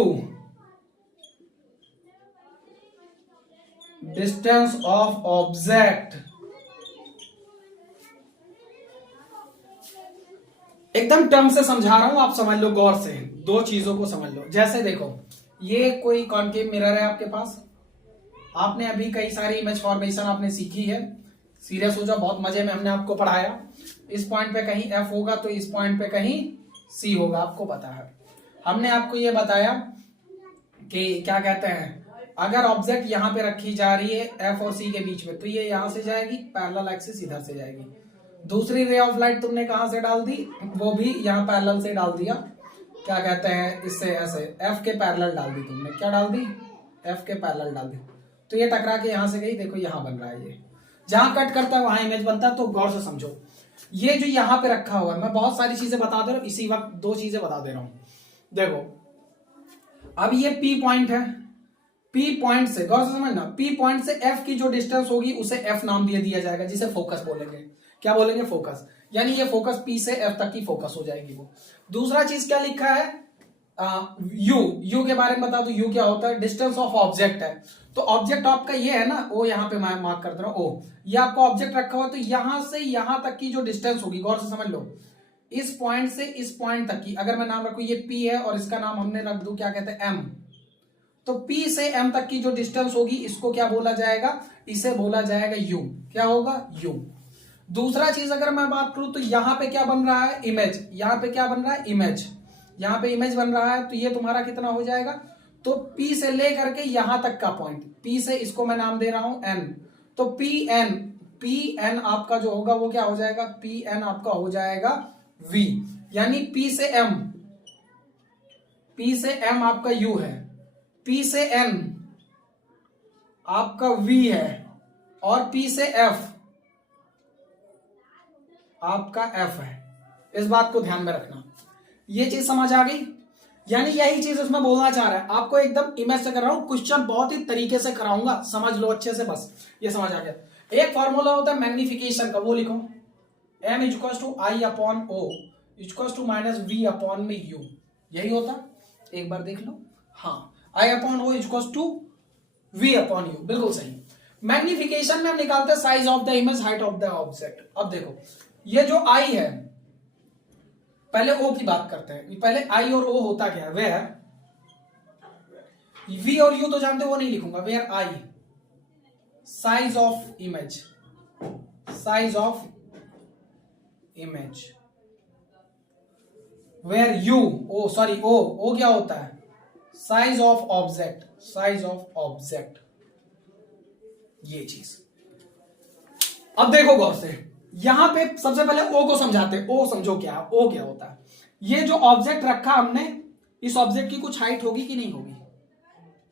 distance of object। एकदम टर्म से समझा रहा हूं, आप समझ लो गौर से, दो चीजों को समझ लो। जैसे देखो ये कोई कॉन्केव मिरर है आपके पास, आपने अभी कई सारी इमेज फॉर्मेशन आपने सीखी है। सीरियस हो जाओ, बहुत मजे में हमने आपको पढ़ाया। इस पॉइंट पे कहीं F होगा तो इस पॉइंट पे कहीं C होगा, आपको पता है। हमने आपको ये बताया कि क्या कहते हैं, अगर ऑब्जेक्ट यहां पे रखी जा रही है F और C के बीच में, तो ये यहां से जाएगी, पैरेलल एक्सिस इधर से जाएगी। दूसरी रे ऑफ लाइट तुमने कहां से डाल दी, वो भी यहां पैरेलल से डाल दिया। क्या कहते हैं, इससे ऐसे F के पैरेलल डाल दी तुमने। क्या डाल दी? F के पैरेलल डाल दी। तो ये टकरा के यहां से गई, देखो यहां बन रहा है। ये जहां कट करता है वहां इमेज बनता है। तो गौर से समझो, ये जो यहां पे रखा हुआ है, मैं बहुत सारी चीजें बता दे रहा हूं, इसी वक्त दो चीजें बता दे रहा हूं। देखो अब ये P पॉइंट है, P पॉइंट से गौर से समझना, P पॉइंट से F की जो डिस्टेंस होगी उसे F नाम दिया जाएगा, जिसे फोकस बोलेंगे। क्या बोलेंगे? फोकस। यानी ये फोकस P से F तक की फोकस हो जाएगी वो। दूसरा चीज क्या लिखा है, U के बारे में बता दो। U क्या होता है? डिस्टेंस ऑफ ऑब्जेक्ट है। तो ऑब्जेक्ट आपका ये है ना, वो यहां पे मैं मार्क कर दे रहा हूं, ओ। ये आपका ऑब्जेक्ट रखा हुआ, तो यहां से यहां तक की जो डिस्टेंस होगी, गौर से समझ लो, इस पॉइंट से इस पॉइंट तक की, अगर मैं नाम रखूं ये P है और इसका नाम हमने रख दू क्या कहते हैं, M। तो P से M तक की जो डिस्टेंस होगी, इसको क्या बोला जाएगा? इसे बोला जाएगा U। क्या होगा? U। दूसरा चीज अगर मैं बात करूं, तो यहां पे क्या बन रहा है? इमेज। यहां पे क्या बन रहा है? इमेज। यहां पे इमेज बन रहा है, तो ये तुम्हारा कितना हो जाएगा? तो P से लेकर के यहां तक का पॉइंट, P से इसको मैं नाम दे रहा हूं N। तो Pn आपका जो होगा वो क्या हो जाएगा? Pn आपका हो जाएगा V। यानी P से M आपका U है, P से N आपका V है, और P से F आपका F है। इस बात को ध्यान में रखना। ये चीज समझ आ गई? यानी यही चीज उसमें बोलना चाह रहा है। आपको एकदम इमेज से कर रहा हूं, क्वेश्चन बहुत ही तरीके से कराऊंगा, समझ लो अच्छे से, बस ये समझ आ गया। एक फॉर्मूला होता है मैग्निफिकेशन का, वो लिखो, M equal to I upon O equal to minus V upon में U। यही होता, एक बार देख लो। हाँ, I upon O equal to V upon U, बिल्कुल सही। मैग्निफिकेशन में हम निकालते हैं size of the image, height of the object. अब देखो ये जो I है, पहले O की बात करते हैं। पहले I और O होता क्या है? वेयर V और U तो जानते हो, वो नहीं लिखूंगा। Where I size of image, size of image. Where U O क्या होता है? Size of object, size of object. ये चीज अब देखो गौर से, यहां पे सबसे पहले O को समझाते हैं। O समझो क्या है? O क्या होता है? ये जो ऑब्जेक्ट रखा हमने, इस ऑब्जेक्ट की कुछ हाइट होगी कि नहीं होगी?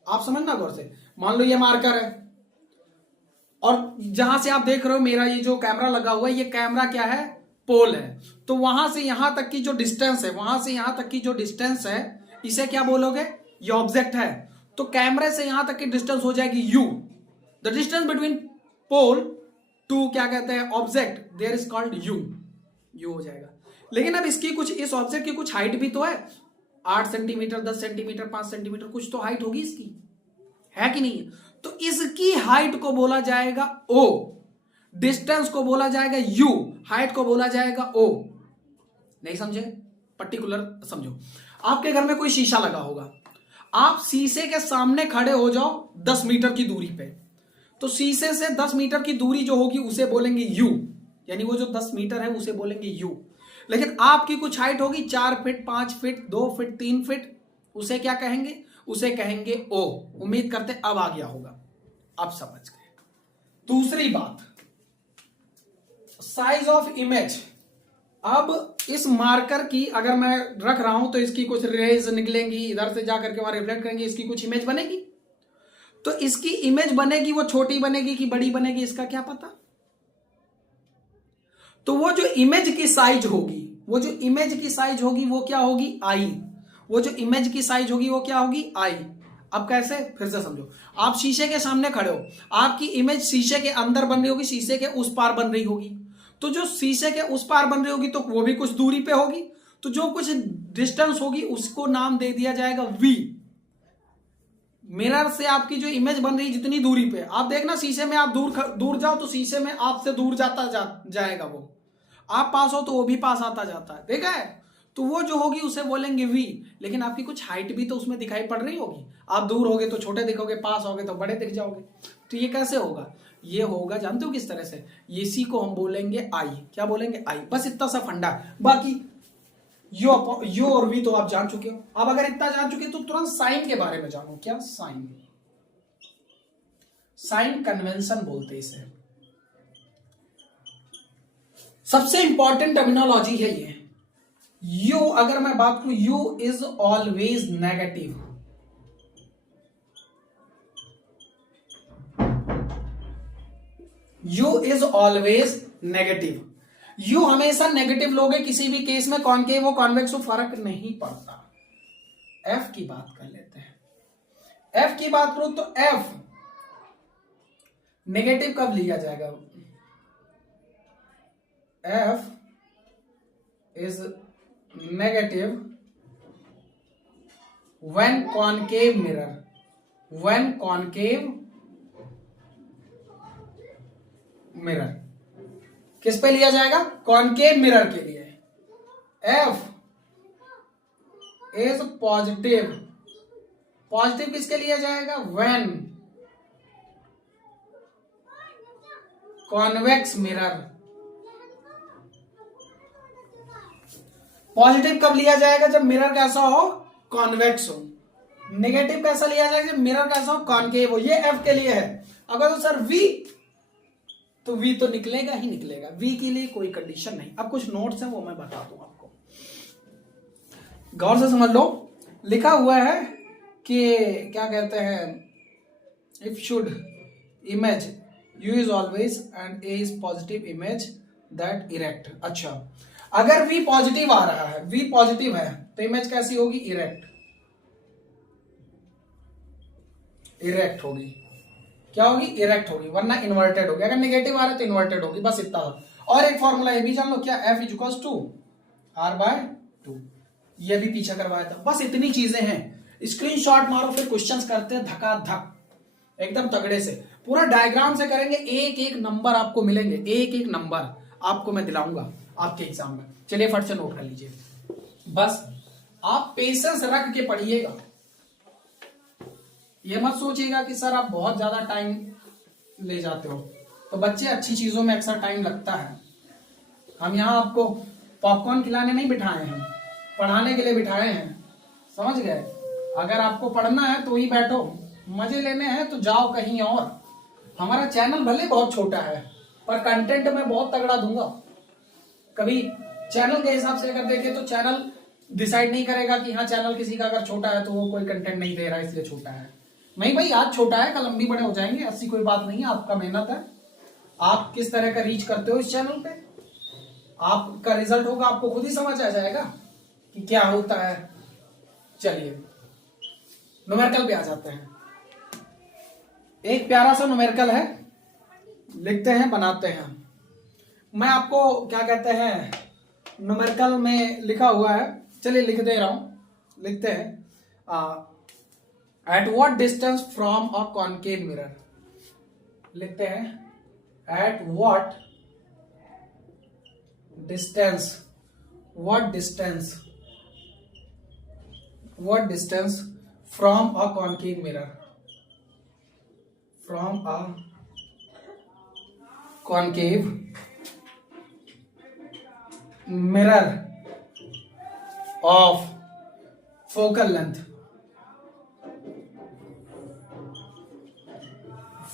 आप समझना गौर से। मान लो ये मार्कर है, और जहां से आप देख रहे हो मेरा ये जो कैमरा लगा हुआ है, ये कैमरा क्या है, पोल है। तो वहां से यहां तक की जो डिस्टेंस है, वहां से यहां तक की जो डिस्टेंस है, इसे क्या बोलोगे, ये ऑब्जेक्ट है। तो कैमरे से यहां तक की डिस्टेंस हो जाएगी U. The distance between pole to क्या कहते हैं, object, there is called U हो जाएगा। लेकिन अब इसकी कुछ, इस ऑब्जेक्ट की कुछ हाइट भी तो है, 8 सेंटीमीटर, 10 सेंटीमीटर, 5 सेंटीमीटर, कुछ तो हाइट होगी इसकी, है कि नहीं। तो इसकी हाइट को बोला जाएगा ओ, डिस्टेंस को बोला जाएगा यू, हाइट को बोला जाएगा ओ। नहीं समझे, पर्टिकुलर समझो। आपके घर में कोई शीशा लगा होगा, आप शीशे के सामने खड़े हो जाओ 10 मीटर की दूरी पे, तो शीशे से 10 मीटर की दूरी जो होगी उसे बोलेंगे यू, यानी वो जो 10 मीटर है उसे बोलेंगे यू। लेकिन आपकी कुछ हाइट होगी 4 फीट, 5 फीट, 2 फीट, 3 फीट, उसे क्या कहेंगे, उसे कहेंगे ओ। उम्मीद करते अब आ गया होगा, अब समझ गए। दूसरी बात, साइज ऑफ इमेज। अब इस मार्कर की अगर मैं रख रहा हूं तो इसकी कुछ रेज निकलेंगी, इधर से जाकर के वहां रिफ्लेक्ट करेंगे, इसकी कुछ इमेज बनेगी। तो इसकी इमेज बनेगी, वो छोटी बनेगी कि बड़ी बनेगी, इसका क्या पता। तो वो जो इमेज की साइज होगी, वो जो इमेज की साइज होगी वो क्या होगी, आई। वो जो इमेज की साइज होगी वो क्या होगी, आई। अब कैसे, फिर से समझो। आप शीशे के सामने खड़े हो, आपकी इमेज शीशे के अंदर बन रही होगी, शीशे के उस पार बन रही होगी। तो जो शीशे के उस पार बन रही होगी तो वो भी कुछ दूरी पे होगी, तो जो कुछ डिस्टेंस होगी उसको नाम दे दिया जाएगा वी। मिरर से आपकी जो इमेज बन रही है जितनी दूरी पे, आप देखना शीशे में आप दूर जाओ तो शीशे में आपसे दूर जाता जाएगा वो, आप पास हो तो वो भी पास आता जाता है, देखा है। तो वो जो होगी उसे बोलेंगे वी। लेकिन आपकी कुछ हाइट भी तो उसमें दिखाई पड़ रही होगी, आप दूर होगे तो छोटे दिखोगे, पास होगे तो बड़े दिख जाओगे। तो ये कैसे होगा, ये होगा जानते हो किस तरह से, इसी को हम बोलेंगे आई। क्या बोलेंगे, आई। बस इतना सा फंडा, बाकी यू और वी तो आप जान चुके हो। अब अगर इतना जान चुके तो तुरंत साइन के बारे में जानो। क्या साइन, साइन कन्वेंशन बोलते हैं इसे। सबसे इंपॉर्टेंट टर्मिनोलॉजी है ये। यू अगर मैं बात करूं, you is always negative. You is always negative. You हमेशा नेगेटिव लोगे किसी भी केस में, कॉनकेव हो कॉन्वेक्स हो फर्क नहीं पड़ता। एफ की बात कर लेते हैं। एफ की बात करूं तो एफ नेगेटिव कब लिया जाएगा, F is negative when concave mirror, when concave mirror. किस पे लिया जाएगा, कॉनकेव मिरर के लिए। एफ इज पॉजिटिव, पॉजिटिव किसके लिया जाएगा, व्हेन कॉन्वेक्स मिरर। पॉजिटिव कब लिया जाएगा, जब मिरर कैसा हो, कॉन्वेक्स हो। नेगेटिव कैसा लिया जाएगा, जब मिरर कैसा हो, कॉनकेव हो। ये एफ के लिए है। अगर तो सर वी, तो वी तो निकलेगा ही निकलेगा, वी के लिए कोई कंडीशन नहीं। अब कुछ नोट्स हैं वो मैं बता दूं आपको, गौर से समझ लो। लिखा हुआ है कि क्या कहते हैं, if should image you is always and A is positive image that erect. अच्छा, अगर वी पॉजिटिव आ रहा है, वी पॉजिटिव है, तो इमेज कैसी होगी, इरेक्ट, इरेक्ट होगी। क्या होगी, इरेक्ट होगी, वरना इन्वर्टेड होगी। अगर नेगेटिव आ रहा है तो इन्वर्टेड होगी, बस इतना। और एक फॉर्मूला ये भी जान लो, क्या, F is equals to R by 2। ये भी पीछे करवाया था। बस इतनी चीजें हैं, स्क्रीनशॉट मारो, फिर क्वेश्चंस करते हैं धकाधक एकदम तगड़े से। पूरा डायग्राम से करेंगे, एक एक नंबर आपको मिलेंगे, एक एक नंबर आपको मैं दिलाऊंगा आपके एग्जाम में। चलिए फट से नोट कर लीजिए, बस आप पेशेंस रख के पढ़िएगा। ये मत सोचिएगा कि सर आप बहुत ज्यादा टाइम ले जाते हो, तो बच्चे अच्छी चीजों में अक्सर टाइम लगता है। हम यहाँ आपको पॉपकॉर्न खिलाने नहीं बिठाए हैं, पढ़ाने के लिए बिठाए हैं, समझ गए। अगर आपको पढ़ना है तो ही बैठो, मजे लेने हैं तो जाओ कहीं और। हमारा चैनल भले बहुत छोटा है पर कंटेंट मैं बहुत तगड़ा दूंगा। कभी चैनल के हिसाब से अगर देखें तो चैनल डिसाइड नहीं करेगा कि हाँ चैनल किसी का अगर छोटा है तो वो कोई कंटेंट नहीं दे रहा है इसलिए छोटा है। नहीं भाई, आज छोटा है, कल लंबी बड़े हो जाएंगे, ऐसी कोई बात नहीं है, आपका मेहनत है। आप किस तरह का रीच करते हो इस चैनल पे, आपका रिजल्ट होगा, आपको खुद ही समझ आ जाएगा कि क्या होता है। चलिए न्यूमेरिकल पे आ जाते हैं। एक प्यारा सा न्यूमेरिकल है, लिखते हैं, बनाते हैं। मैं आपको क्या कहते हैं, न्यूमेरिकल में लिखा हुआ है, चलिए लिख दे रहा हूं, लिखते हैं। At what distance from a concave mirror, लिखते हैं at what distance, what distance from a concave mirror, from a concave mirror of focal length,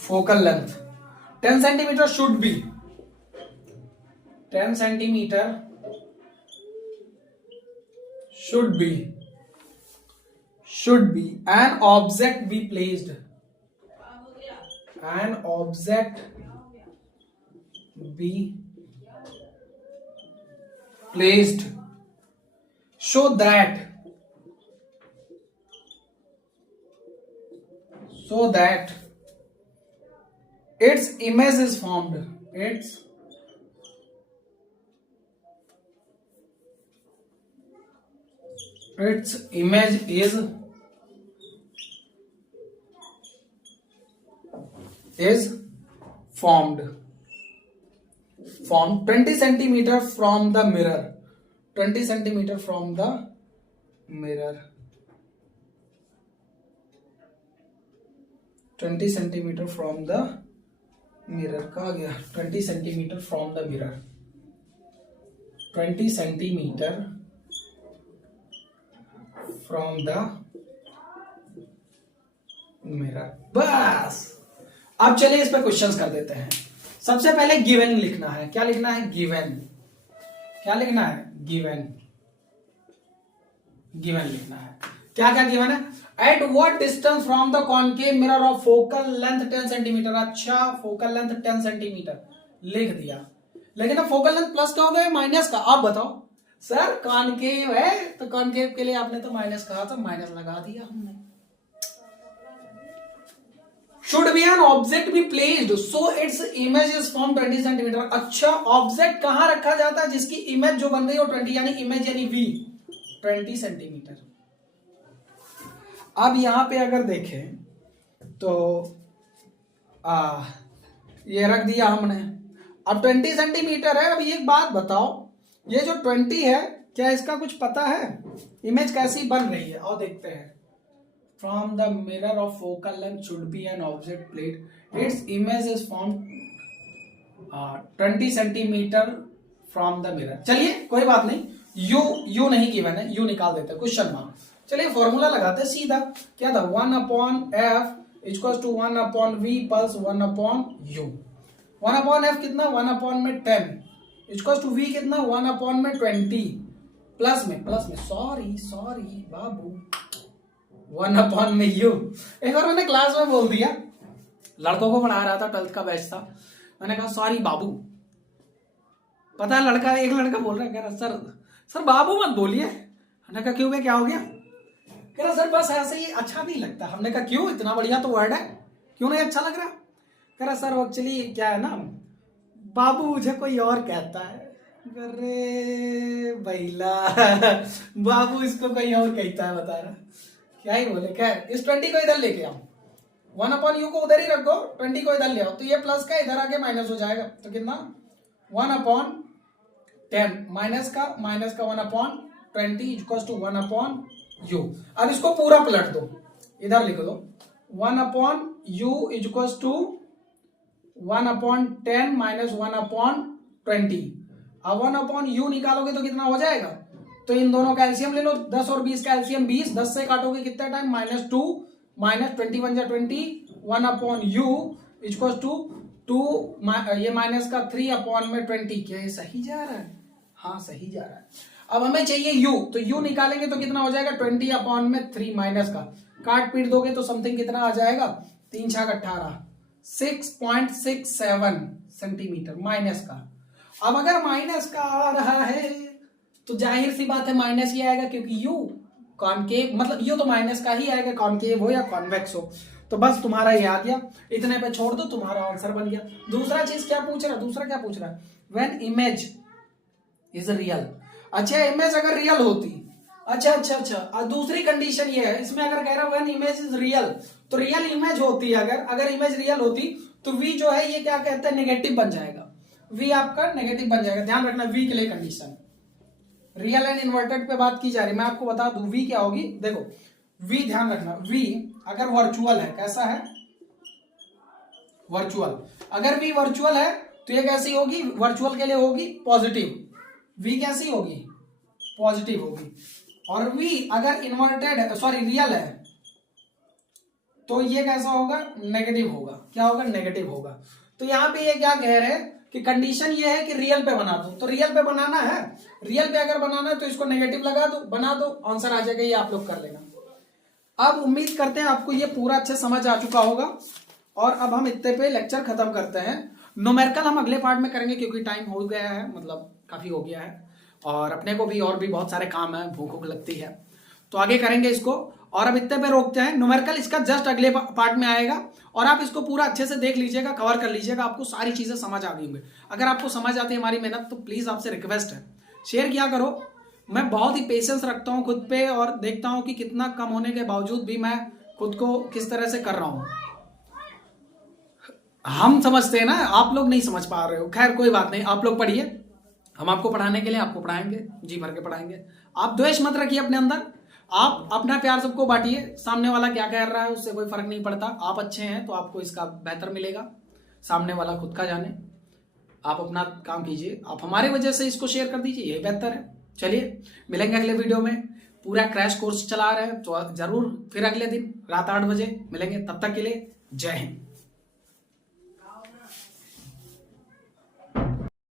focal length 10 centimeter should be 10 centimeter should be an object be placed, an object be placed so that its image is formed, its image is formed 20 centimeter from the mirror, 20 centimeter from the mirror, 20 centimeter from the mirror कहा गया, 20 centimetre from the mirror, 20 centimetre from the mirror. बस अब चलिए इस पे questions कर देते हैं। सबसे पहले गिवन लिखना है। क्या लिखना है? गिवन। क्या लिखना है? गिवन। गिवन लिखना है। क्या क्या गिवन है? At what distance from the concave mirror of focal length 10 centimetre. अच्छा, फोकल लेंथ 10 सेंटीमीटर लिख दिया, लेकिन अब फोकल लेंथ प्लस का हो गया माइनस का? आप बताओ सर, कॉनकेव है तो कॉनकेव के लिए आपने तो माइनस कहा था, माइनस लगा दिया हमने। Should be an object be placed so its image is from 20 centimetre. अच्छा, ऑब्जेक्ट कहां रखा जाता है जिसकी इमेज जो बन रही हो 20, यानी इमेज यानी वी 20 सेंटीमीटर। अब यहां पे अगर देखें तो ये रख दिया हमने। अब 20 सेंटीमीटर है। अब एक बात बताओ, ये जो 20 है, क्या इसका कुछ पता है इमेज कैसी बन रही है? और देखते हैं। From the mirror of focal length should be an object plate, its image is from 20 centimetre from the mirror. चलिए कोई बात नहीं, यू नहीं गिवन है, यू निकाल देते, क्वेश्चन मार्क। चलिए फॉर्मूला लगाते सीधा। क्या था? 1/f equals to 1/v plus 1/u। 1/f कितना? 1/10 इक्वल्स टू v कितना? 1/20 प्लस में सॉरी बाबू 1/u। एक बार मैंने क्लास में बोल दिया, लड़कों को पढ़ा रहा था, 12th का बैच था, मैंने कहा सॉरी बाबू। पता है लड़का, एक लड़का बोल रहा है, कह रहा सर बाबू मत बोलिए। हमने कहा क्यों, क्या हो गया? कह रहा सर बस ऐसे ही अच्छा नहीं लगता। हमने कहा क्यों, इतना बढ़िया तो वर्ड है, क्यों नहीं अच्छा लग रहा? कह रहा सर एक्चुअली क्या है ना, बाबू मुझे कोई और कहता है। अरे बैला बाबू इसको कोई और कहता है, बता रहा क्या ही बोले। खैर, इस 20 को इधर लेके आओ, 1/u को उधर ही रखो, 20 को इधर ले आओ, तो ये प्लस का इधर आके माइनस हो जाएगा। तो कितना? 1/10 माइनस का 1/20 इक्वल्स टू 1/u। अब इसको पूरा पलट दो, इधर लिख दो 1/u इक्वल्स टू 1/10 माइनस 1/20। अब 1/u निकालोगे तो कितना हो जाएगा? तो इन दोनों का एलसीएम ले लो, 10 और 20 का एलसीएम 20, 10 से काटोगे कितना टाइम? -2 माइनस 20 बन जाए 20, 1/u इक्वल्स टू 2 ये माइनस का 3/20। क्या ये सही जा रहा है? हाँ सही जा रहा है। अब हमें चाहिए u, तो u निकालेंगे तो कितना हो जाएगा 20/3 माइनस का, काट पीट दोगे तो समथिंग कितना आ जाएगा 3 छाक 18, 6.67 सेंटीमीटर माइनस का। अब अगर माइनस का आ रहा है तो जाहिर सी बात है माइनस ही आएगा, क्योंकि u कॉनकेव, मतलब u तो माइनस का ही आएगा, कॉनकेव हो या कॉन्वेक्स हो। तो बस तुम्हारा ये आ गया, इतने पे छोड़ दो, तुम्हारा आंसर बन गया। दूसरा चीज क्या पूछ रहा है, दूसरा क्या पूछ रहा है, व्हेन इमेज इज रियल। अच्छा इमेज अगर रियल होती, अच्छा दूसरी कंडीशन ये है इसमें, अगर कह रहा व्हेन इमेज इज रियल, तो रियल इमेज होती है, अगर इमेज रियल होती तो v जो है ये क्या कहते हैं नेगेटिव बन जाएगा, v आपका नेगेटिव बन जाएगा। ध्यान रखना v के लिए कंडीशन, रियल एंड इन्वर्टेड पे बात की जा रही, मैं आपको बता दूं v क्या होगी। देखो v, ध्यान रखना v अगर वर्चुअल है, कैसा है वर्चुअल, अगर v वर्चुअल है तो ये कैसी होगी, वर्चुअल के लिए होगी पॉजिटिव, v कैसी होगी पॉजिटिव होगी। और v अगर इन्वर्टेड सॉरी रियल है तो ये कैसा होगा नेगेटिव होगा, क्या होगा नेगेटिव होगा। तो यहाँ पे ये क्या कह रहे हैं कि कंडीशन ये है कि रियल पे बना दो, तो रियल पे बनाना है, रियल पे अगर बनाना है तो इसको नेगेटिव लगा दो, बना दो, आंसर आ जाएगा, ये आप लोग कर लेना। अब उम्मीद करते हैं आपको ये पूरा अच्छे समझ आ चुका होगा, और अब हम इतने पे लेक्चर खत्म करते हैं। न्यूमेरिकल हम अगले पार्ट में करेंगे क्योंकि टाइम हो गया है, मतलब काफी हो गया है, और अपने को भी और भी बहुत सारे काम है, भूख भूख लगती है, तो आगे करेंगे इसको। और अब इतने पे रोकते हैं, न्यूमेरिकल इसका जस्ट अगले पार्ट में आएगा, और आप इसको पूरा अच्छे से देख लीजिएगा, कवर कर लीजिएगा, आपको सारी चीजें समझ आ गई होंगी। अगर आपको समझ आती है हमारी मेहनत तो प्लीज आपसे रिक्वेस्ट है शेयर किया करो। मैं बहुत ही पेशेंस रखता हूँ खुद पे, और देखता हूँ कि कितना कम होने के बावजूद भी मैं खुद को किस तरह से कर रहा हूँ। हम समझते हैं ना, आप लोग नहीं समझ पा रहे हो, खैर कोई बात नहीं, आप लोग पढ़िए, हम आपको पढ़ाने के लिए आपको पढ़ाएंगे, जी भर के पढ़ाएंगे। आप द्वेष मत रखिए अपने अंदर, आप अपना प्यार सबको बांटिए, सामने वाला क्या कह रहा है उससे कोई फर्क नहीं पड़ता। आप अच्छे हैं तो आपको इसका बेहतर मिलेगा, सामने वाला खुद का जाने, आप अपना काम कीजिए, आप हमारे वजह से इसको शेयर कर दीजिए, ये बेहतर है। चलिए मिलेंगे अगले वीडियो में, पूरा क्रैश कोर्स चला रहे हैं तो जरूर फिर अगले दिन रात 8 बजे मिलेंगे, तब तक के लिए जय हिंद।